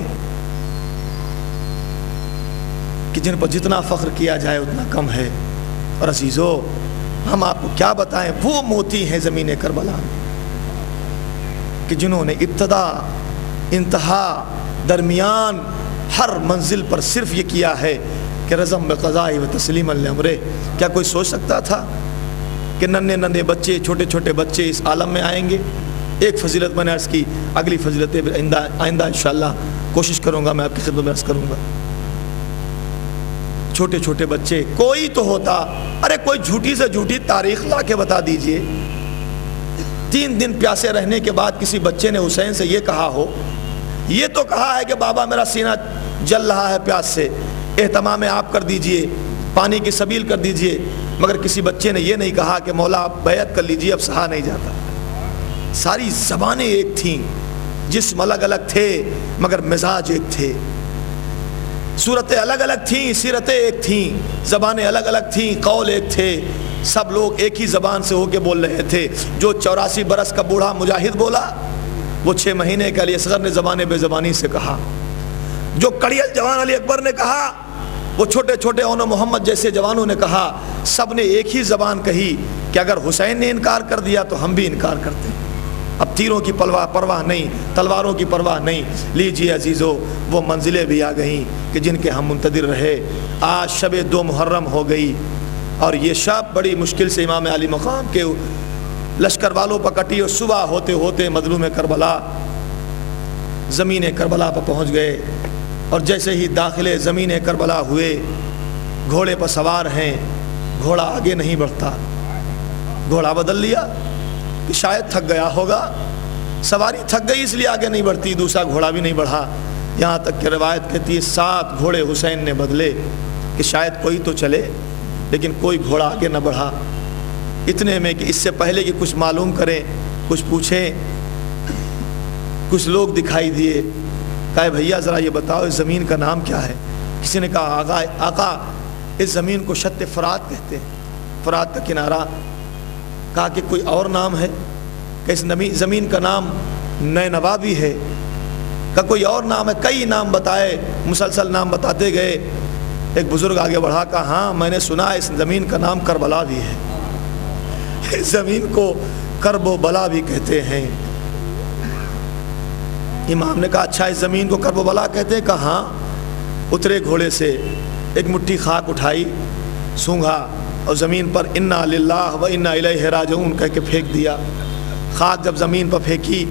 کہ جن پر جتنا فخر کیا جائے اتنا کم ہے۔ اور عزیزو ہم آپ کو کیا بتائیں، وہ موتی ہیں زمین کربلا کہ جنہوں نے ابتدا، انتہا، درمیان، ہر منزل پر صرف یہ کیا ہے کہ رضم بقضاء و تسلیما لامرہ۔ کیا کوئی سوچ سکتا تھا کہ ننھے ننھے بچے، چھوٹے چھوٹے بچے اس عالم میں آئیں گے؟ ایک فضیلت میں نے عرض کی، اگلی فضیلتیں آئندہ انشاءاللہ کوشش کروں گا میں آپ کی خدمت میں عرض کروں گا۔ چھوٹے چھوٹے بچے، کوئی تو ہوتا، ارے کوئی جھوٹی سے جھوٹی تاریخ لا کے بتا دیجئے، 3 دن پیاسے رہنے کے بعد کسی بچے نے حسین سے یہ کہا ہو، یہ تو کہا ہے کہ بابا میرا سینہ جل رہا ہے پیاس سے، اہتمام آپ کر دیجئے، پانی کی سبیل کر دیجئے، مگر کسی بچے نے یہ نہیں کہا کہ مولا آپ بیعت کر لیجئے، اب سہا نہیں جاتا۔ ساری زبانیں ایک تھیں، جسم الگ الگ تھے مگر مزاج ایک تھے، صورتیں الگ الگ تھیں، سیرتیں ایک تھیں، زبانیں الگ الگ تھیں، قول ایک تھے، سب لوگ ایک ہی زبان سے ہو کے بول رہے تھے۔ جو 84 برس کا بوڑھا مجاہد بولا، وہ 6 مہینے کے علی اصغر نے زبان بے زبانی سے کہا۔ جو کڑیل جوان علی اکبر نے کہا، وہ چھوٹے چھوٹے اون محمد جیسے جوانوں نے کہا، سب نے ایک ہی زبان کہی کہ اگر حسین نے انکار کر دیا تو ہم بھی انکار کرتے ہیں۔ اب تیروں کی پرواہ نہیں، تلواروں کی پرواہ نہیں۔ لیجئے عزیزو، وہ منزلیں بھی آ گئیں کہ جن کے ہم منتظر رہے۔ آج شب 2 محرم ہو گئی، اور یہ شب بڑی مشکل سے امام علی مقام کے لشکر والوں پر کٹی، اور صبح ہوتے ہوتے مظلوم کربلا زمین کربلا پر پہنچ گئے، اور جیسے ہی داخلے زمین کربلا ہوئے، گھوڑے پر سوار ہیں، گھوڑا آگے نہیں بڑھتا۔ گھوڑا بدل لیا کہ شاید تھک گیا ہوگا، سواری تھک گئی اس لیے آگے نہیں بڑھتی، دوسرا گھوڑا بھی نہیں بڑھا، یہاں تک کہ روایت کہتی ہے 7 گھوڑے حسین نے بدلے کہ شاید کوئی تو چلے، لیکن کوئی گھوڑا آگے نہ بڑھا۔ اتنے میں کہ اس سے پہلے کہ کچھ معلوم کریں، کچھ پوچھیں، کچھ لوگ دکھائی دیے۔ کہا بھیا ذرا یہ بتاؤ اس زمین کا نام کیا ہے؟ کسی نے کہا آقا اس زمین کو شط فرات کہتے ہیں، فرات کا کنارہ۔ کہا کہ کوئی اور نام ہے؟ کہ اس زمین کا نام نینوا بھی ہے۔ کہ کوئی اور نام ہے؟ کئی نام بتائے، مسلسل نام بتاتے گئے۔ ایک بزرگ آگے بڑھا، کہا ہاں میں نے سنا اس زمین کا نام کربلا بھی ہے، اس زمین کو کرب و بلا بھی کہتے ہیں۔ امام نے کہا اچھا اس زمین کو کرب و بلا کہتے ہیں؟ کہا ہاں۔ اترے گھوڑے سے، ایک مٹھی خاک اٹھائی، سونگھا، اور زمین پر انا للہ و انا الیہ راجعون کہہ کے پھینک دیا۔ خاک جب زمین پر پھینکی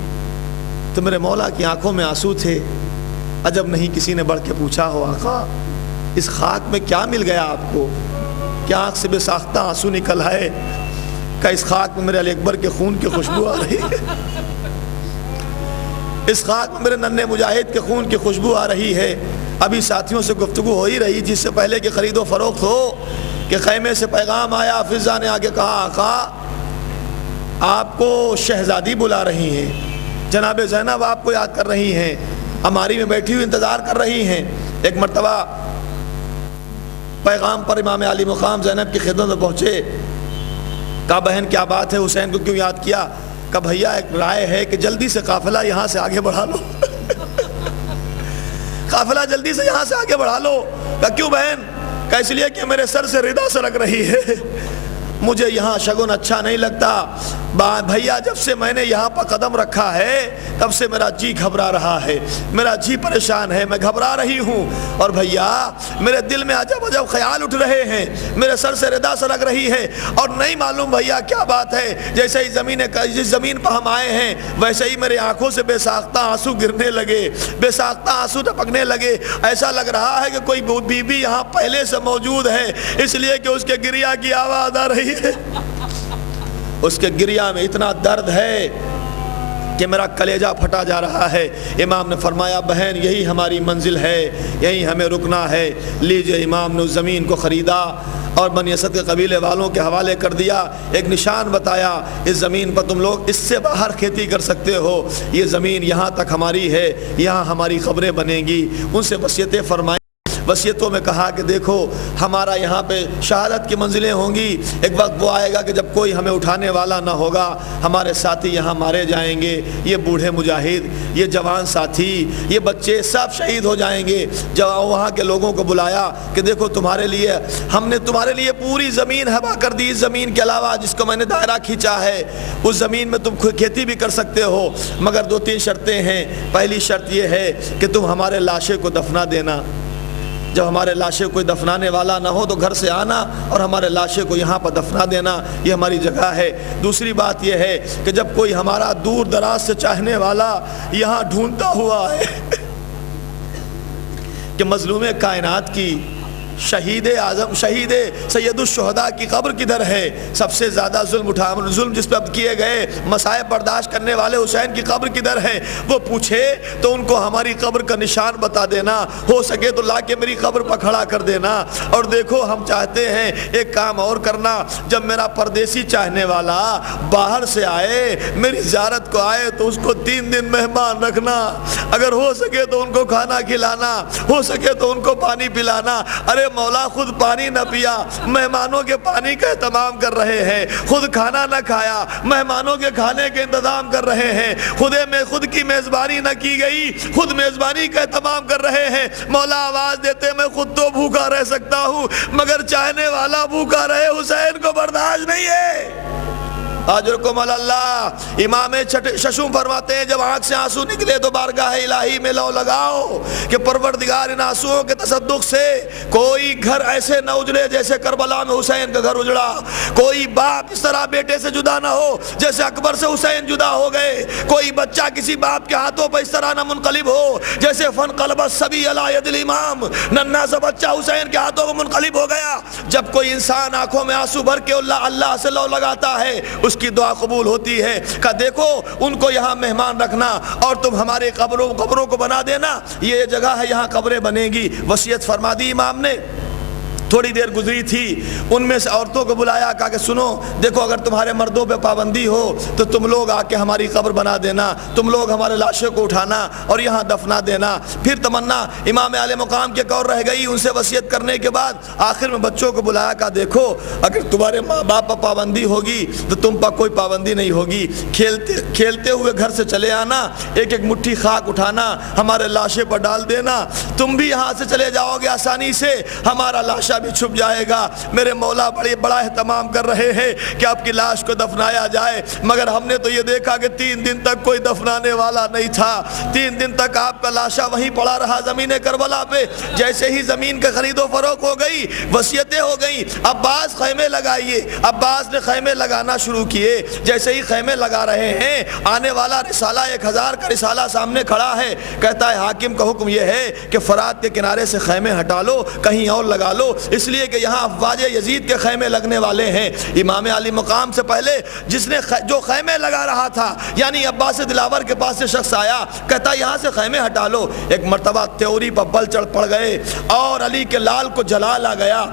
تو میرے مولا کی آنکھوں میں آنسو تھے۔ عجب نہیں کسی نے بڑھ کے پوچھا ہو آقا اس خاک میں کیا مل گیا آپ کو؟ کیا آنکھ سے بے ساختہ آنسو نکل آئے؟ کہ اس خاک میں میرے علی اکبر کے خون کی خوشبو آ رہی ہے، اس خاک میں میرے ننھے مجاہد کے خون کی خوشبو آ رہی ہے۔ ابھی ساتھیوں سے گفتگو ہو ہی رہی جس سے پہلے کہ خرید و فروخت ہو کہ خیمے سے پیغام آیا، فضا نے آگے کہا آقا آپ کو شہزادی بلا رہی ہیں، جناب زینب آپ کو یاد کر رہی ہیں، ہماری میں بیٹھی ہوئی انتظار کر رہی ہیں۔ ایک مرتبہ پیغام پر امام علی مقام زینب کی خدمت میں پہنچے۔ کہا بہن کیا بات ہے، حسین کو کیوں یاد کیا؟ کہا بھیا ایک رائے ہے کہ جلدی سے قافلہ یہاں سے آگے بڑھا لو، قافلہ جلدی سے یہاں سے آگے بڑھا لو۔ کہا کیوں بہن؟ کہا اس لیے کہ میرے سر سے ردا سرک رہی ہے، مجھے یہاں شگن اچھا نہیں لگتا۔ بھیا جب سے میں نے یہاں پر قدم رکھا ہے تب سے میرا جی گھبرا رہا ہے، میرا جی پریشان ہے، میں گھبرا رہی ہوں، اور بھیا میرے دل میں عجب عجب خیال اٹھ رہے ہیں، میرے سر سے ردا سرک رہی ہے، اور نہیں معلوم بھیا کیا بات ہے۔ جیسے ہی جس زمین پر ہم آئے ہیں ویسے ہی میرے آنکھوں سے بے ساختہ آنسو گرنے لگے، بے ساختہ آنسو ٹپکنے لگے۔ ایسا لگ رہا ہے کہ کوئی بی بی یہاں پہلے سے موجود ہے، اس لیے کہ اس کے گریا کی آواز آ رہی ہے، اس کے گریا میں اتنا درد ہے کہ میرا کلیجہ پھٹا جا رہا ہے۔ امام نے فرمایا بہن یہی ہماری منزل ہے، یہی ہمیں رکنا ہے۔ لیجئے امام نے اس زمین کو خریدا اور بنی اسد کے قبیلے والوں کے حوالے کر دیا، ایک نشان بتایا اس زمین پر تم لوگ اس سے باہر کھیتی کر سکتے ہو، یہ زمین یہاں تک ہماری ہے، یہاں ہماری قبریں بنیں گی۔ ان سے وصیتیں فرمائیں، وصیتوں میں کہا کہ دیکھو ہمارا یہاں پہ شہادت کی منزلیں ہوں گی، ایک وقت وہ آئے گا کہ جب کوئی ہمیں اٹھانے والا نہ ہوگا، ہمارے ساتھی یہاں مارے جائیں گے، یہ بوڑھے مجاہد، یہ جوان ساتھی، یہ بچے سب شہید ہو جائیں گے۔ جب وہاں کے لوگوں کو بلایا کہ دیکھو تمہارے لیے ہم نے تمہارے لیے پوری زمین ہبا کر دی، اس زمین کے علاوہ جس کو میں نے دائرہ کھینچا ہے اس زمین میں تم کھیتی بھی کر سکتے ہو، مگر 2-3 شرطیں ہیں۔ پہلی شرط یہ ہے کہ تم ہمارے لاشیں کو دفنا دینا، جب ہمارے لاشیں کوئی دفنانے والا نہ ہو تو گھر سے آنا اور ہمارے لاشیں کو یہاں پر دفنا دینا، یہ ہماری جگہ ہے۔ دوسری بات یہ ہے کہ جب کوئی ہمارا دور دراز سے چاہنے والا یہاں ڈھونڈتا ہوا ہے کہ مظلوم کائنات کی شہید اعظم شہید سید الشہداء کی قبر کدھر ہے؟ سب سے زیادہ ظلم جس پہ اب کیے گئے مصائب برداشت کرنے والے حسین کی قبر کدھر ہے؟ وہ پوچھے تو ان کو ہماری قبر کا نشان بتا دینا، ہو سکے تو لا کے میری قبر پر کھڑا کر دینا۔ اور دیکھو ہم چاہتے ہیں ایک کام اور کرنا، جب میرا پردیسی چاہنے والا باہر سے آئے میری زیارت کو آئے تو اس کو 3 دن مہمان رکھنا، اگر ہو سکے تو ان کو کھانا کھلانا، ہو سکے تو ان کو پانی پلانا۔ ارے مولا خود پانی نہ پیا، مہمانوں کے پانی کا اہتمام کر رہے ہیں، خود کھانا نہ کھایا، مہمانوں کے کھانے کے انتظام کر رہے ہیں، خود کی میزبانی نہ کی گئی، خود میزبانی کا اہتمام کر رہے ہیں۔ مولا آواز دیتے میں خود تو بھوکا رہ سکتا ہوں مگر چاہنے والا بھوکا رہے حسین کو برداشت نہیں ہے۔ اجرکم اللہ۔ امام ششم فرماتے ہیں جب آنکھ سے آنسو نکلے تو بارگاہ الہی میں لو لگاؤ کہ پروردگار ان آنسوؤں کے تصدق سے کوئی گھر ایسے نہ اجڑے جیسے کربلا میں حسین کا گھر اجڑا، کوئی باپ اس طرح بیٹے سے جدا نہ ہو جیسے اکبر سے حسین جدا ہو گئے، کوئی بچہ کسی باپ کے ہاتھوں پر اس طرح نہ منقلب ہو جیسے فنقلب الصبی علی ید الامام، ننھا سا بچہ حسین کے ہاتھوں پر منقلب ہو گیا۔ جب کوئی انسان آنکھوں میں آنسو بھر کے اللہ سے لو لگاتا ہے اس کی دعا قبول ہوتی ہے۔ کہ دیکھو ان کو یہاں مہمان رکھنا اور تم ہمارے قبروں کو بنا دینا، یہ جگہ ہے یہاں قبریں بنے گی۔ وصیت فرما دی امام نے۔ تھوڑی دیر گزری تھی، ان میں سے عورتوں کو بلایا، کہا کہ سنو دیکھو اگر تمہارے مردوں پہ پابندی ہو تو تم لوگ آ کے ہماری قبر بنا دینا، تم لوگ ہمارے لاشوں کو اٹھانا اور یہاں دفنا دینا۔ پھر تمنا امام عالی مقام کے اور رہ گئی، ان سے وصیت کرنے کے بعد آخر میں بچوں کو بلایا، کہا دیکھو اگر تمہارے ماں باپ پر پابندی ہوگی تو تم پر کوئی پابندی نہیں ہوگی، کھیلتے ہوئے گھر سے چلے آنا، ایک ایک مٹھی خاک اٹھانا ہمارے لاشے پر ڈال دینا، تم بھی یہاں سے چلے جاؤ گے آسانی سے، ہمارا لاشا بھی چھپ جائے گا۔ میرے مولا بڑا اہتمام کر رہے ہیں کہ آپ کی لاش کو دفنایا جائے، مگر ہم نے تو یہ دیکھا کہ 3 دن تک کوئی دفنانے والا نہیں تھا، 3 دن تک آپ کا لاشا وہیں پڑا رہا زمین کربلا پہ۔ جیسے ہی زمین کا خرید و فروخت ہو گئی، وصیتیں ہو گئیں، عباس خیمے لگائیے، عباس نے خیمے لگانا شروع کیے۔ جیسے ہی خیمے لگا رہے ہیں، آنے والا رسالہ 1000 کا رسالہ سامنے کھڑا ہے، کہتا ہے حاکم کا حکم یہ ہے کہ فرات کے کنارے سے خیمے ہٹا لو، کہیں اور لگا لو، اس لیے کہ یہاں افواج یزید کے خیمے لگنے والے ہیں۔ امام علی مقام سے پہلے جو خیمے لگا رہا تھا یعنی عباس دلاور کے پاس سے شخص آیا، کہتا یہاں سے خیمے ہٹا لو۔ ایک مرتبہ تیوری پر بل چڑھ پڑ گئے اور علی کے لال کو جلال آ گیا،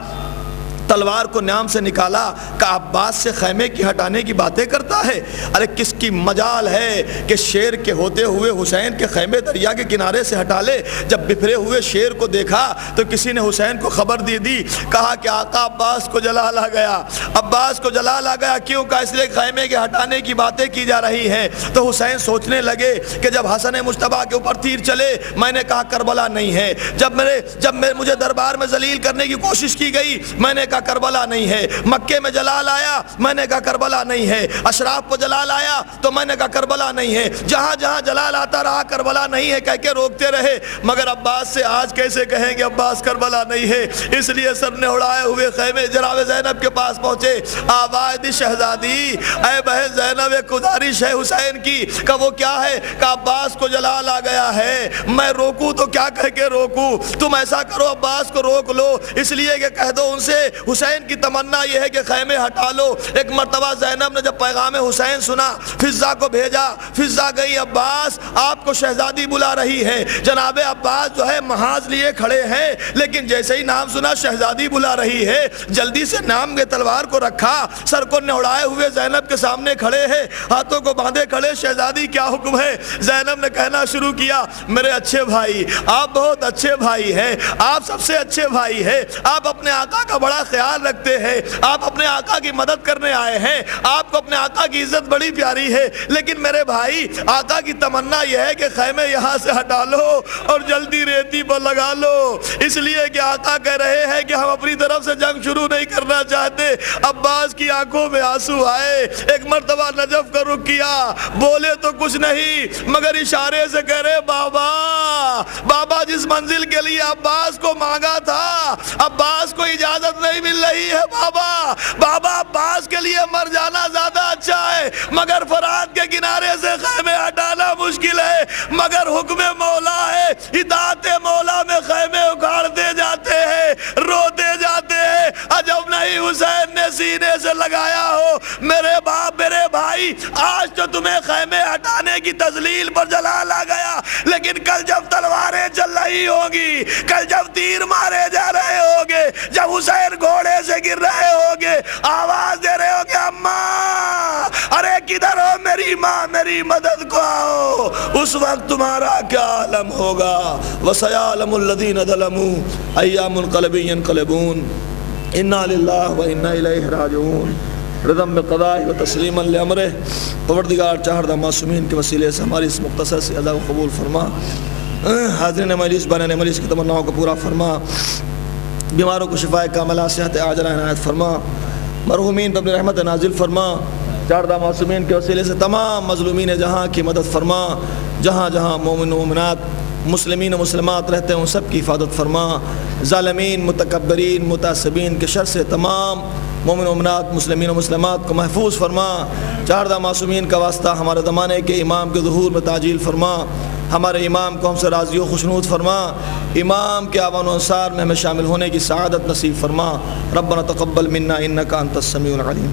تلوار کو نیام سے نکالا کہ عباس سے خیمے کی ہٹانے کی باتیں کرتا ہے۔ ارے کس کی مجال ہے کہ شیر کے ہوتے ہوئے حسین کے خیمے دریا کے کنارے سے ہٹا لے۔ جب بفرے ہوئے شیر کو دیکھا تو کسی نے حسین کو خبر دی، کہا کہ آقا عباس کو جلال آ گیا، عباس کو جلال آ گیا۔ کیوں؟ کہ اس لیے خیمے کے ہٹانے کی باتیں کی جا رہی ہیں۔ تو حسین سوچنے لگے کہ جب حسن مجتبیٰ کے اوپر تیر چلے میں نے کہا کربلا نہیں ہے، جب مجھے دربار میں ذلیل کرنے کی کوشش کی گئی میں نے کہا کربلا نہیں ہے، مکے میں جلال آیا میں نے کہا کربلا نہیں ہے، اشراف کو جلال آیا تو میں نے کہا کربلا نہیں ہے، جہاں جہاں جلال آتا رہا کربلا نہیں ہے کہہ کے روکتے رہے، مگر عباس سے آج کیسے کہیں گے عباس کربلا نہیں ہے؟ اس لیے سر نے اڑائے ہوئے خیمے جناب زینب کے پاس پہنچے۔ آواز دی شہزادی، اے بہن زینب، ایک گزارش ہے حسین کی۔ کہ وہ کیا ہے؟ کہ عباس کو جلال آ گیا ہے، میں روکوں تو کیا کہہ کے روکوں؟ تم ایسا کرو عباس کو روک لو، اس لیے کہ کہہ دو ان سے حسین کی تمنا یہ ہے کہ خیمے ہٹا لو۔ ایک مرتبہ زینب نے جب پیغام حسین سنا فضہ کو بھیجا، فضہ گئی، عباس آپ کو شہزادی بلا رہی ہے۔ جناب عباس جو ہے محاذ لیے کھڑے ہیں، لیکن جیسے ہی نام سنا شہزادی بلا رہی ہے، جلدی سے نام کے تلوار کو رکھا، سر کو نوڑائے ہوئے زینب کے سامنے کھڑے ہیں، ہاتھوں کو باندھے کھڑے، شہزادی کیا حکم ہے؟ زینب نے کہنا شروع کیا، میرے اچھے بھائی، آپ بہت اچھے بھائی ہیں، آپ سب سے اچھے بھائی ہیں، آپ اپنے آقا کا بڑا خیال رکھتے ہیں، آپ اپنے آقا کی مدد کرنے آئے ہیں، آپ کو اپنے آقا کی عزت بڑی پیاری ہے، لیکن میرے بھائی آقا کی تمنا یہ ہے کہ خیمے یہاں سے ہٹا لو اور جلدی ریتی پر لگا لو، اس لیے کہ آقا کہہ رہے ہیں کہ ہم اپنی طرف سے جنگ شروع نہیں کرنا چاہتے۔ عباس کی آنکھوں میں آنسو آئے، ایک مرتبہ نجف کا رخ کیا، بولے تو کچھ نہیں مگر اشارے سے کہہ رہے بابا، بابا جس منزل کے لیے عباس کو مانگا تھا عباس کو اجازت نہیں مل رہی ہے بابا، بابا عباس کے لیے مر جانا زیادہ اچھا ہے، مگر فرات کے کنارے سے خیمے ہٹانا مشکل ہے، مگر حکم مولا ہے، اطاعت مولا میں خیمے اکھاڑتے جاتے ہیں، روتے حسین نے سینے سے لگایا ہو، میرے باپ میرے بھائی، آج تو تمہیں خیمے ہٹانے کی تذلیل پر جلال آ گیا، لیکن کل جب تلواریں چل رہی ہوں گی، کل جب تیر مارے جا رہے ہوگے، جب حسین گھوڑے سے گر رہے ہوگے، آواز دے رہے ہوگے اماں، ارے کدھر ہو میری ماں، میری مدد کو آؤ، اس وقت تمہارا کیا عالم ہوگا۔ وَسَيَعْلَمُ الَّذِينَ ظَلَمُوا أَيَّ مُنْقَلَبٍ يَنْقَلِبُونَ اِنَّا لِلَّهِ وَإِنَّا إِلَيْهِ رَاجِعُونَ۔ رضم بقضائه وتسلیما لامرہ، پروردگار چہردہ معصومین کے وسیلے سے ہماری اس مختصر سی ادا کو قبول فرما، حاضرین مجلس بانین مجلس کی تمناؤں کو پورا فرما، بیماروں کو شفاء کاملہ صحت عاجلہ عنایت فرما، مرحومین پر اپنی رحمت نازل فرما، چہردہ معصومین کے وسیلے سے تمام مظلومین جہاں کی مدد فرما، جہاں جہاں مومن و مومنات مسلمین و مسلمات رہتے ہیں ان سب کی حفاظت فرما، ظالمین متکبرین متعصبین کے شر سے تمام مومن و مومنات مسلمین و مسلمات کو محفوظ فرما، چہردہ معصومین کا واسطہ ہمارے زمانے کے امام کے ظہور میں تعجیل فرما، ہمارے امام کو ہم سے راضی و خوشنود فرما، امام کے آوان و انصار میں ہمیں شامل ہونے کی سعادت نصیب فرما۔ ربنا تقبل منا انک انت السمیع العلیم۔